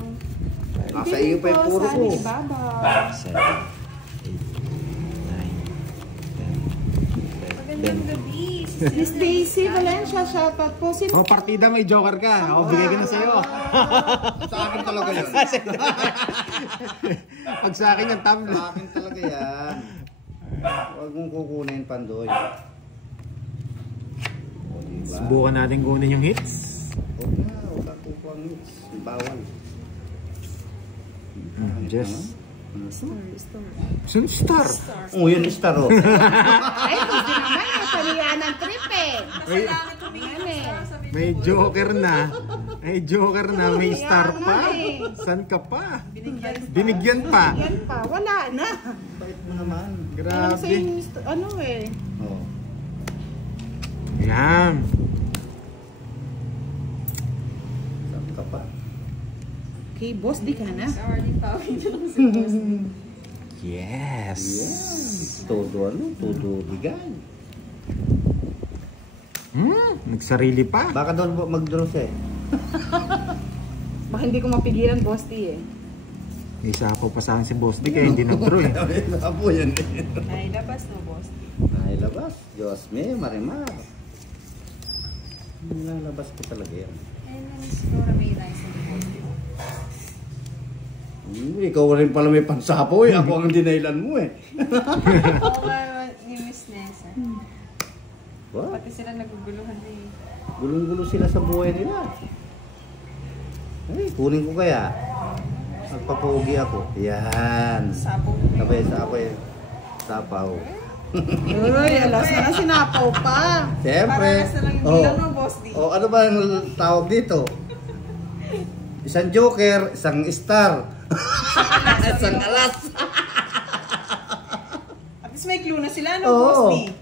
Nasa Hindi iyo pa yung po, puro sa ko. Alibaba. 7, 8, 9, 10. Magandang gabi. Miss Daisy Valencia, shoutout po. Sino? O, partida may joker ka. Ako bigay ko na sa'yo. Sa akin talaga yan. Pag sa akin yung tablet. Sa akin talaga yan. Huwag mong kukunin, Pandoy. O, diba? Subukan natin kunin yung hits. Huwag na, wala kukuha ng hits. Bawal. Just. Star. Sun star. Oh, yun, star oh. Ay, hindi naman. Paliyan ng trip eh. Kailangan tumingin Ano eh. May joker na. May joker na. May star Kaya pa. nga eh. San ka pa? Binigyan. Binigyan pa. Yan pa. Wala na. Bait mo naman. Ano sa Grabe. ano eh. Oh. Yan. Sabi ka pa. Okay, boss, di ka na. Miss Arlene, tawagin niyo lang si Boss D. Yes. Todo ano? Todo bigay. Nagsarili pa. Baka doon mag-draw siya eh. Baka hindi ko mapigilan, boss, di eh. May sapo pa sa akin si Boss D kaya hindi nag-draw eh. Apo yan eh. Ay, labas no, Boss D. Ay, labas. Diyos me, marimar. Nilalabas ko talaga yan. Ayun na, Miss Nora May Rice ni Boss D. Ikaw rin pala may pansapo eh. Ako ang dinailan mo eh. Oo nga, ni Miss Nessa. What? Pati sila naguguluhan na eh. Gulong-gulo sila sa buhay nila. Kunin ko kaya. Magpapogi ako. Yan. Sapo. Sabay sapaw. Uy, alas na sinapaw pa. Siyempre. Para na lang yung bilang ng boss D. Ano ba ang tawag dito? Isang joker, isang star. Isang alas. At least may clue na sila, no, Oo. boss D?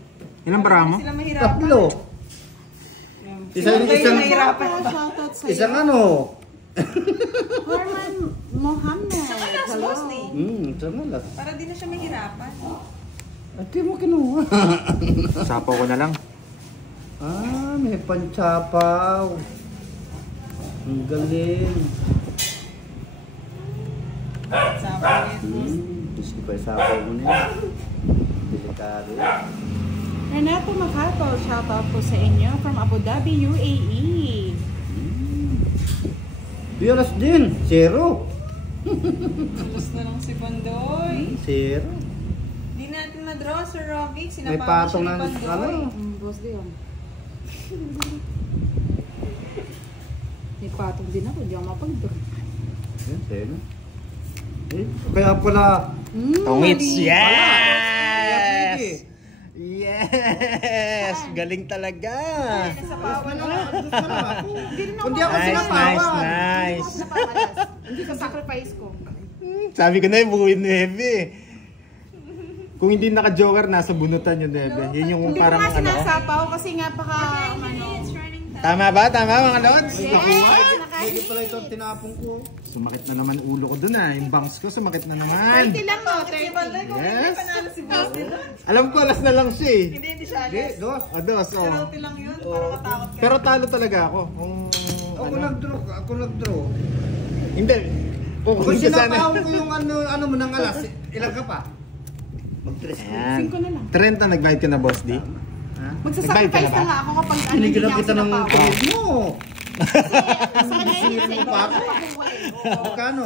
Ilang bara mo? Sila mahirapan. Tatlo. Isang Shoutout sa'yo. isang ano? Herman Mohammed. Alas, Hello. boss D. Isang alas. Para di na siya mahirapan. At di mo kinuha. Sapaw ko na lang. May panchapaw. Ang galing. Sapo yan, boss D. Gusto pa isapaw mo niya. Delikado. Renato Macaco, shoutout po sa inyo from Abu Dhabi, UAE. Biolas din. 0. Tulos na lang si Pandoy. 0. Di natin na-draw, Sir Robic. May Sinapawa patong siya na ni Pandoy. Boss Dion. May patong din ako, di ako mapag-draw. Yan, 0. Kaya pala. Tongits. Yes! Yes! Yes! Galing talaga. Nasapawan na. Kundi ako Nice, sinapawan. nice. Hindi sa sacrifice ko. Sabi ko na yung bukuin ni Hebe. Kung hindi naka-joker, nasa bunutan yung Hebe. Yun yung Hindi ko parang nga ano. sinasapaw kasi nga baka Tama ba? Tama mga lods? Hindi pala ito ang tinapong ko. Sumakit na naman ulo ko dun yung bangs ko sumakit na naman. 30 lang mo, Si Pandoy, kung hindi Yes. panalo si boss D. Alam ko, alas na lang siya eh. Hindi siya Hindi, alas. dos. Dos, oh. Penalty lang yun, para matakot ka. Pero talo talaga ako. Kung, Ako ano. nag-draw. Ako nag-draw. Hindi. Kung Kung sana. sinapawang ko yung ano mo ng alas, ilang ka pa? Mag-dress ko. Ayan. 5 na lang. 30 nag-bite ka na, Boss D. Ha? Magsasacrifice na nga ako kapag ano, hindi Binigyan ako kita ng sinapaw. tuwid mo. Sa kanya hindi Sisira mo pa ako. Magkano?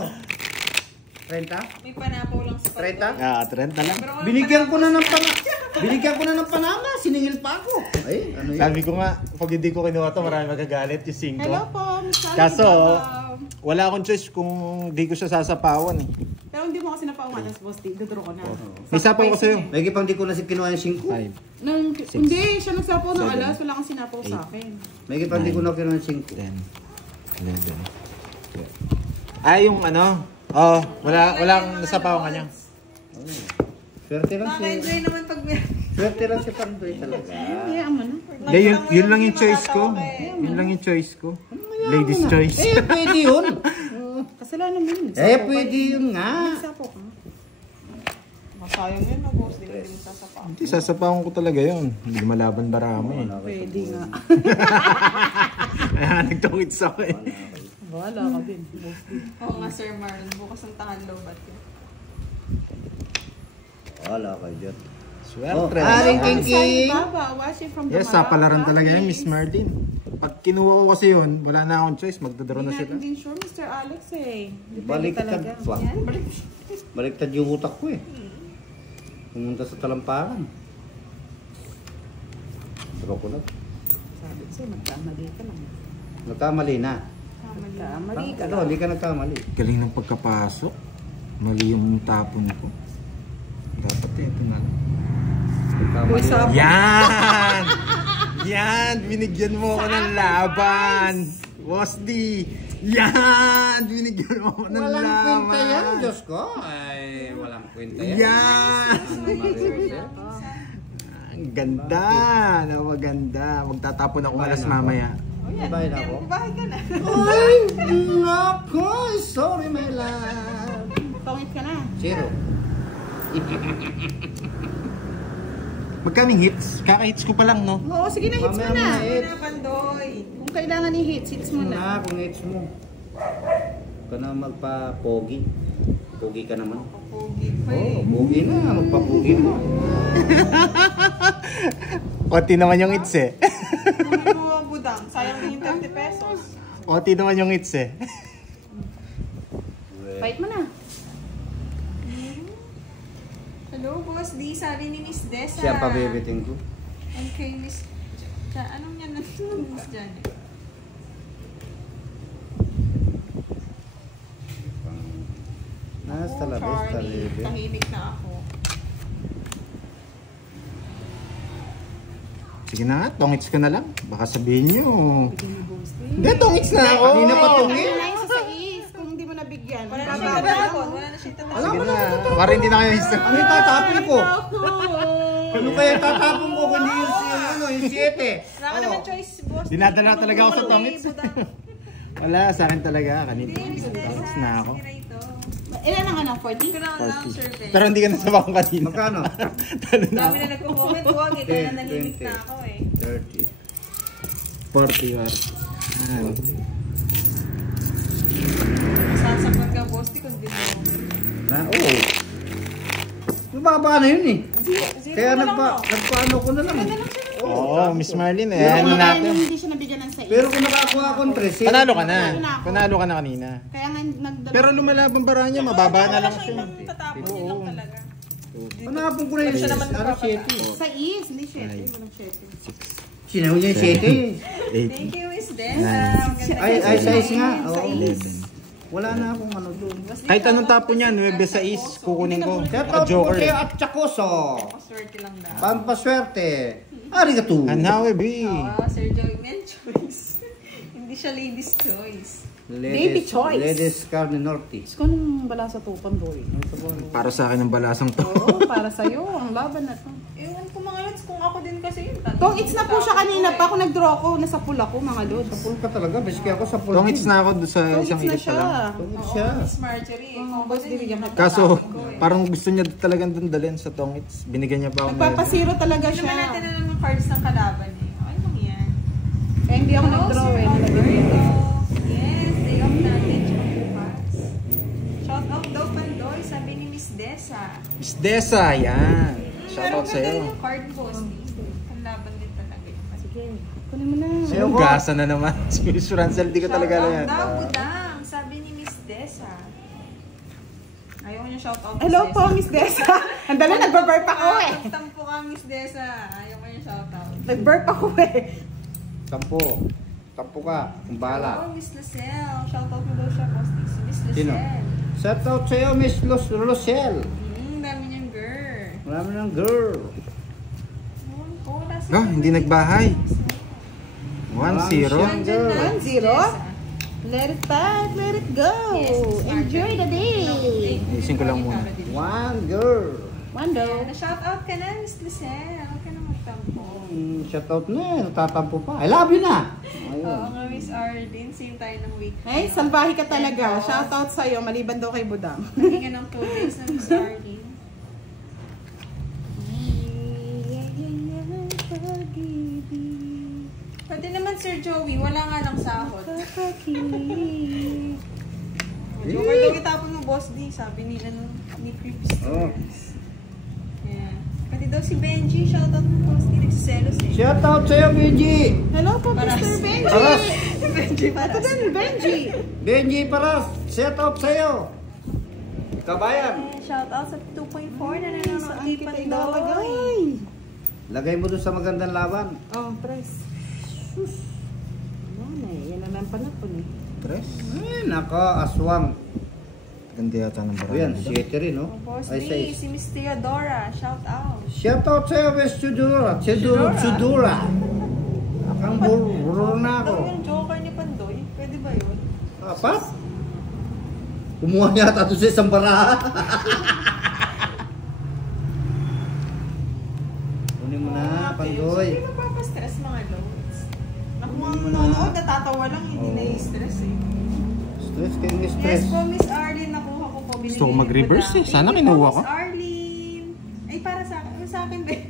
30? May panapaw lang sa Pandoy. 30? Ah, 30 lang. Pero Binigyan ko na ng panama, siningil pa ako. Ay, ano yun? Sabi ko nga, pag hindi ko kinuha to, marami magagalit yung 5. Hello po, Miss Sally. Kaso, Baba. wala akong choice kung di ko siya sasapawan eh. Pero hindi mo kasi napaungan as boss, dudro ko na. May sapaw ko sa'yo. May pang di ko na kinuha yung 5. 5, Hindi, siya nagsapaw ng 7, alas, wala kang sinapaw sa akin. May pang di ko na kinuha yung 5. 10, 11, 12. Ay, yung ano? Oh, walang nasapawan kanya. Swerte lang Nakaka-enjoy si... naman pag Swerte lang si Pandoy talaga. Hayaan mo na. Hindi, yun lang yung choice ko. Yun lang yung choice ko. Ladies' choice. Eh, pwede yun. Kasalanan mo yun. Pwede yun nga. Nagsapaw ka. Masayang yun na boss, di mo din sasapaw. Hindi, sasapawan ko talaga yun. Hindi malaban barami. Pwede nga. Kaya nagtungits ako eh. Wala ka din. Oo nga, Sir Marlon, bukas ang tangan lobat yun. Wala ka dyan. Swerte. Aring Miss Kinky. Sally Baba, watching from the Yes, sapalaran talaga yun, Miss Martin. Pag kinuha ko kasi yun, wala na akong choice. Magdodro na Hindi sila. natin din sure, Mr. Alex eh. Depende Baliktad talaga. pa. Yan. Baliktad yung utak ko eh. Pumunta sa talampakan. Draw ko na. Sabi ko sa'yo, magkamali ka lang. Nagkamali na. Magkamali ka Ano, hindi ka nagkamali. Galing ng pagkapasok. Mali yung tapon ko. Dapat ito na. Nagkamali na. Yan! Yan! Binigyan mo ako ng laban! Boss D! Yan! Binigyan mo ako ng Walang laban! kwenta yan, Diyos ko. Ay, walang kwenta yan. Yan! Ano, Mario? Ang ganda! Napaganda. Magtatapon ako malas mamaya. O yan, Bahay na ako? bahay ka na. Ay, nako. Sorry, my love. Tongit ka na. 0. Magkaming hits? Kaka-hits ko pa lang, no? Oo, sige na, hits mo Mamaya na. mo Ay na, Pandoy. Kung kailangan i-hits, hits mo na. Kung hits mo. Huwag ka na magpa-pogi. Pogi ka naman. Pugi pa Oo, eh. pogi na. Magpa-pogi mo. Oti naman yung hits eh. Kung ano budang, sayang din yung 30 pesos. Oti naman yung hits eh. Fight mo na. Hello, boss D. Sabi ni Miss Dessa. Siya pa bebeting ko. And kay Miss... Anong yan na Miss Janet? besta, la besta, Charlie. bebe. Tahimik na ako. Sige na nga, tongits ka na lang. Baka sabihin nyo. Hindi, tongits na ako. Kanina pa tongits. Ayun na yung sa is. Kung hindi mo nabigyan. Wala na siyang tatapon. Wala na siyang tatapon. Sige na. Para hindi na kayo isa. Ano yung tatapon ko? Ano kaya tatapon ko kung hindi yung 7? Wala ka naman choice, boss. Dinadala talaga ako sa tongits. Wala, sa akin talaga. Kanina. Hindi, Tongits na ako. Ilan ang ano? 40? Ito na lang, survey. Pero hindi ka nasabaw kanina. Magkano? Talo na Dami ako. na nagko-comment. Huwag eh. Kaya 10, nanimik 20. na ako eh. 30. 40 war. Masasaktan ka, boss. Di kung di mo. Oo. Mababa na yun eh. Zero Kaya na lang ako. nagpaano ko na lang. Oo, Miss Marlene. Pero Ano kung natin? Hindi siya nabigyan ng 6. Pero kung nakakuha akong 3, Panalo ka na. Panalo ka na kanina. Kaya nga nagdala. Pero lumalabang bara niya, mababa na lang Wala siya. siyang ibang tatapon. Yun lang talaga. Hanapin ko na yung Siya naman 7. Sa is, hindi 7. Walang 7. Sinaw niya yung 7. 8. Thank you, Miss Dena. Ay, size nga. Oo. 11. Wala na akong ano doon. Kahit anong tapo niya, 9 sa is, kukunin ko. Shout out po Joker. kayo at Chacoso. Swerte lang daw. Pampaswerte. Arigato. Hanawe, B. Sir Joey, men choice. Hindi siya ladies' choice. Baby choice. Ladies Carne Norte. Kung bala sa tupan, boy. Para sa akin ang balasang to. Oo, para sa'yo. Ang laban na to. Ewan ko mga lods, kung ako din kasi yun. Tong it's na po siya kanina pa. Kung nag-draw ko, nasa pool ako, mga lods. Full ka talaga. Biski ako sa full. Tongits na ako doon sa Tong isang it's na ilit pa siya. lang. Tungit Oo, siya. Miss Marjorie. Kung boss, kasi bibigyan hindi ka. Kaso, ko eh. parang gusto niya talagang doon dalhin sa Tongits. Binigyan niya pa ako. Nagpapasiro talaga Hindi naman natin siya. na ng cards ng kalaban eh. Okay lang yan. Kaya hindi ako nag-draw eh. Alberto. Yes, day off natin. Tsaka bukas. Shout out daw Pandoy, sabi ni Miss Desa. Miss Desa, yan. Shoutout Pero sa'yo. magaling yung card boss. Kalaban din talaga yun. Sige, kunin mo na. Sa'yo ko. Gasa na naman. Si Miss Rancel, di ko talaga alam yan. Shout out daw, Budang, sabi ni Miss Desa. Ayaw niya shout out. Hello po, Miss Desa. Ang dala, nag-burp ako eh. Tampo ka, Miss Desa. Ayaw niya shout out. Nag-burp ako eh. 10. 10 ka. Kung bahala. Oh, Miss Lucelle. Shout out mo daw siya, boss. Si Miss Sino? Lucelle. Shout out sa'yo, Miss Lucelle. Dami niyang girl. Marami ng girl. Ah, hindi nagbahay. 1-0. Siyang girl. 1-0? Let it pass, let it go. Enjoy the day. Isin ko lang muna. One girl. Wando. Na-shout out ka na, Miss Lucelle. Huwag ka na magtampo. Shout out na eh. Natatampo pa. I love you na. Oo Ayun. nga, Miss Arlene. Same tayo ng week. Ay, salbahe ka talaga. Shoutout sa'yo, maliban daw kay Budang. Nahinga ng 2 days na Miss Arlene. Pwede naman, Sir Joey. Wala nga lang sahod. Joker daw itapon mo, Boss D. Sabi ni Creeps. Oh. Yeah. Pwede daw si Benji. Shoutout mo, Boss D. Nagsiselos eh. Shout out sa'yo, Benji. Hello po, Paras. Mr. Benji. Paras. Benji Ito din, Benji. Benji Paras. Shout out sa'yo. Kabayan. Shoutout sa 2.4 na nanonood Saan kay kita Pandoy. ilalagay? Lagay mo doon sa magandang laban. Oh, press. Sus. Yan eh, yan naman panapon eh. Tres. Ay, naka, aswang. Ganda yata ng O barangay. yan, 7 rin, no? Boss Ay, D, 6. si Miss Theodora. Shout out. Shout out sa'yo, Miss Chudura. Chudura. Akang burro na ako. Daw yung Joker ni Pandoy. Pwede ba yun? Apat? Kumuha yata doon sa isang baraha. Kunin mo na, Pandoy. Hindi mapapastress mga loads. Nakuha Hindi mo mo na. nanonood, natatawa lang, hindi Oo. na-stress eh. Stress kayo, Yes stress. po, Miss Arlene, nakuha ko po. Gusto ko mag-reverse eh. Sana kinuha ko. Miss Arlene. Ay, para sa akin din.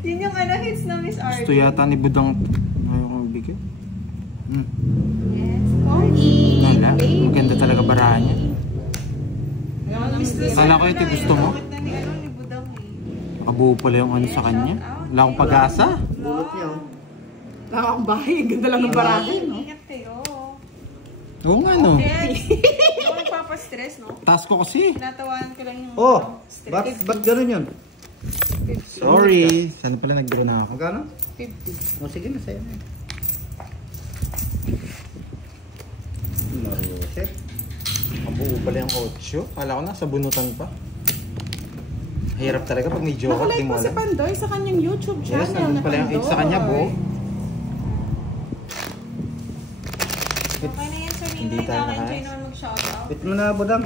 Yun yung hits na Miss Arlene. Gusto yata ni Budang ayaw kong bigyan. Yes. Wala. Maganda talaga barahan niya. Miss Lucille, Kala ko ito gusto mo. bakit na ni Budang eh. Nakabuo pala yung ano sa kanya. Wala akong pag-asa. Bulot niya, oh. Wala akong bahay, ganda lang ng barahe, no? Ingat kayo. Oo nga no. Yes. Hindi ako nagpapastress, no? Task ko kasi. Tinatawanan ko lang yung Oh, stress. ba't gano'n yun? Sorry. Sana pala nag-draw na ako. Magkano? 50. O sige na, sa'yo na. Maruset. Buo pala yung 8. Kala ko na, sa bunutan pa. Hirap talaga pag may joker, di Nakalike mo mo si alam. Pandoy sa kanyang YouTube channel. Yes, nandun pala yung 8 sa kanya, buo. Okay na yan, Sir Hindi Ninoy. tayo Na-enjoy naka-ayos. naman mag-shoutout. Bit mo na, budang.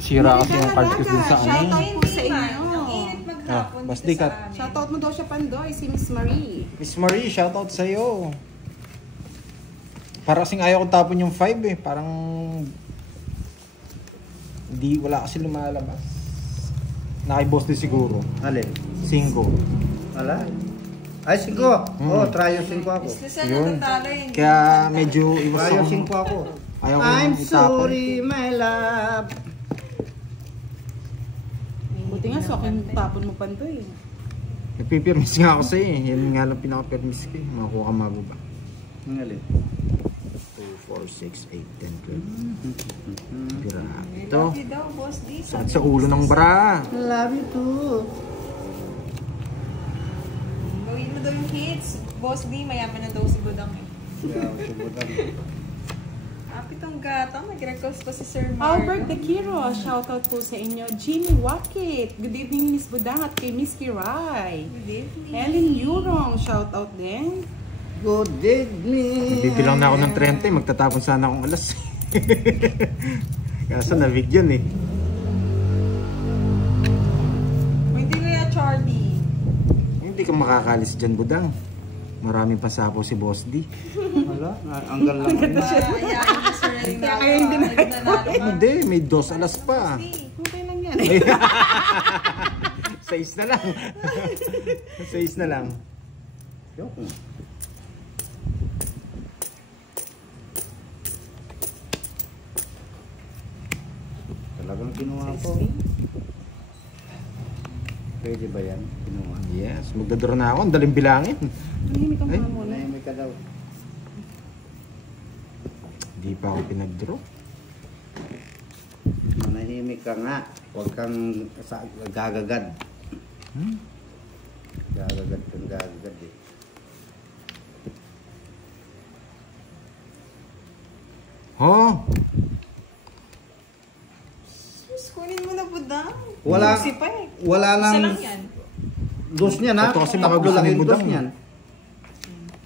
Sira kasi yung card ko dun sa ano. Shoutout po sa Hindi man. inyo. Ang init maghapon Ah, basta dito ka. sa amin. Shoutout mo daw siya Pandoy, si Miss Marie. Miss Marie, shoutout sa'yo. Para kasing ayaw ko tapon yung 5 eh. Parang hindi, wala kasi lumalabas. Naki-boss din siguro. Alin? 5. Ala? Ay, 5. Oo, try yung 5 ako. Islisan Yun. na tatalo yun. Kaya medyo iwas Try yung ako. 5 ako. Ayaw ko I'm itapon. sorry, my love. Buti nga sa akin tapon mo Pandoy. Nagpipirmis nga ako sa'yo eh. Yan nga lang pinaka-permis ko eh. Makakuha ka mago ba? Ang alin? 2, 4, 6, 8, 10, 12. Pira. I Ito. love you daw, Boss D. Sakit sa ulo ng bra. Love you too. Gawin mo daw yung hits. Boss D, mayaman na daw si Budang. Yeah, si budang. Pitong gata, mag-request pa si Sir Mark. Albert De Quiro, shoutout po sa inyo. Jimmy Wakit, good evening Miss Budang at kay Miss Kiray. Good evening. Ellen Yurong, shoutout din. Good evening. Bibilang na ako ng 30. Magtatapon sana akong alas. Kaso nabigyan eh. Hindi kaya Charlie. Hindi ka makakalis dyan, Budang. Maraming pasapo si Boss D. Wala, anggal lang. Ayaw mo Sir Rinaldo. Kaya hindi na- Hindi, may 2 alas pa. Okay lang yan. 6 na lang. 6 na lang. Yoko. Talagang kinuha ko. Pwede ba yan? Kinuha. Yes, magdadro na ako. Ang daling bilangin. Mahimik ang Ay. mga muna. Nahimik ka daw. Hindi pa ako pinagdraw. Manahimik ka nga. Huwag kang gagagad. Gagagad kang gagagad eh. Oh, Sus, kunin mo na Budang. Wala- Busi pa eh. Wala Isa nang lang yan. dos niyan ha. Ito kasi Tatlo makagusto lang ni yung Budang. dos niyan.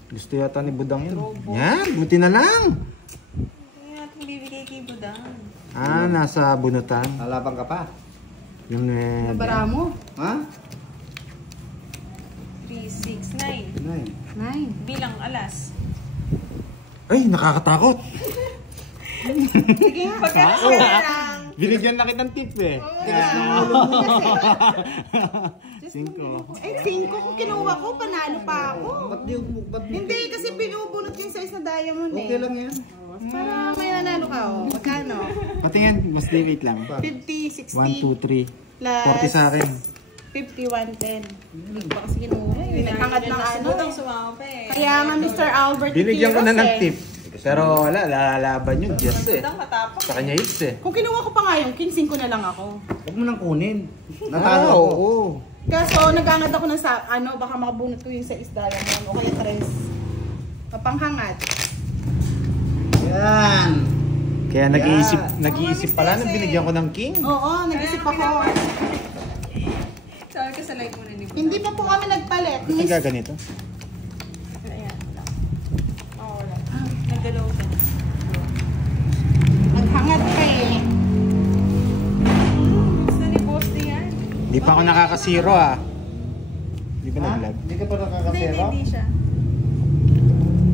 gusto yata ni Budang yun. Yan, buti na lang. Hindi natin bibigay kay Budang. Ah, nasa bunutan. Alabang ka pa. Yung Nabara mo. Ha? 3, 6, 9. Yun na eh. 9. Bilang alas. Ay, nakakatakot. Sige nga. Pagkakas ka na lang. Binigyan na kitang tip eh. Cinco. Ay, 5 kung kinuha ko, panalo pa ako. Ba't Hindi, kasi binubunot yung size na diamond eh. okay lang yan. Para may nanalo ka, oh. Magkano? Patingin, mas wait lang. 50, 1, 2, 60, 3. plus 40 sa akin. 50, 110. Hindi ko pa kasi kinuha. Pinaghangad ng ano. Budang sumama pa eh. Kaya nga Mr. Albert Binigyan ko na Quiros, ng eh. tip. Pero wala, lalaban yun. Just eh. Budang matapang. Sa kanya hits eh. Kung kinuha ko pa nga yung 15 ko na lang ako. Huwag mo nang kunin. Natalo ako. Oo. Kaso nagangad ako ng sa ano, baka makabunot ko yung sa diamond o kaya 3. Papanghangat. Yan. Kaya nag-iisip pala nang binigyan ko ng king. Oo, nag-isip ako. Sabi ko sa live muna ni Budang. Hindi pa po kami nagpalit. Ba't nagaganito? Ayan. Oo, wala. Nagdalaw ka. Naghangat pa eh. Gusto ni Boss D yan. Hindi pa ako nakakasiro ah. Hindi ba Ha? nag-vlog? Hindi ka pa Hindi, nakakasero? hindi siya.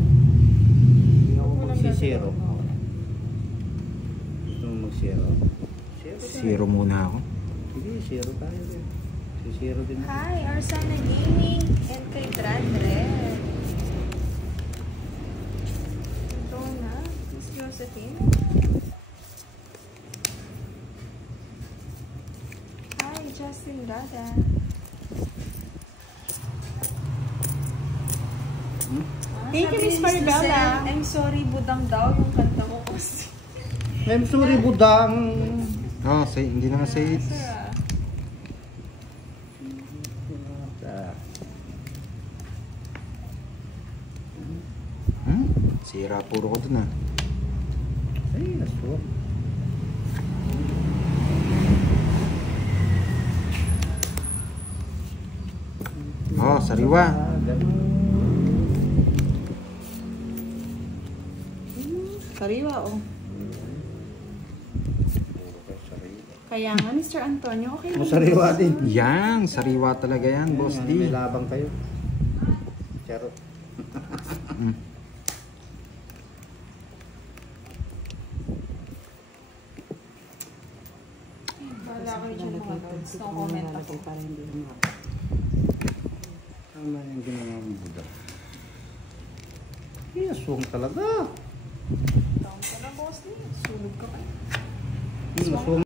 Hindi ako magsisiro. Gusto mo magsiro? Zero muna ako. Sige, zero tayo din. Zero din. Hi, Arsana Gaming and kay Drandre. Ito na, Miss Josephine. Hi, Justin Gada. Thank you, Miss Maribela. Lucen, I'm sorry, Budang daw yung kanta mo kasi. I'm sorry, budang. Oh, hindi naman say it. Sir, Sira puro ko dun ah. Ay, naswak. Oh, sariwa. Sariwa, oh. Kaya nga, Mr. Antonio, okay. Masariwa din. Yan, sariwa talaga yan, Boss May D. labang kayo. Charot. Wala ko dyan mga notes. No comment ako. Tama yung ginawa mo, Buda. Aswang talaga. Taon ka na, boss. Sunog ka kayo. Aswang.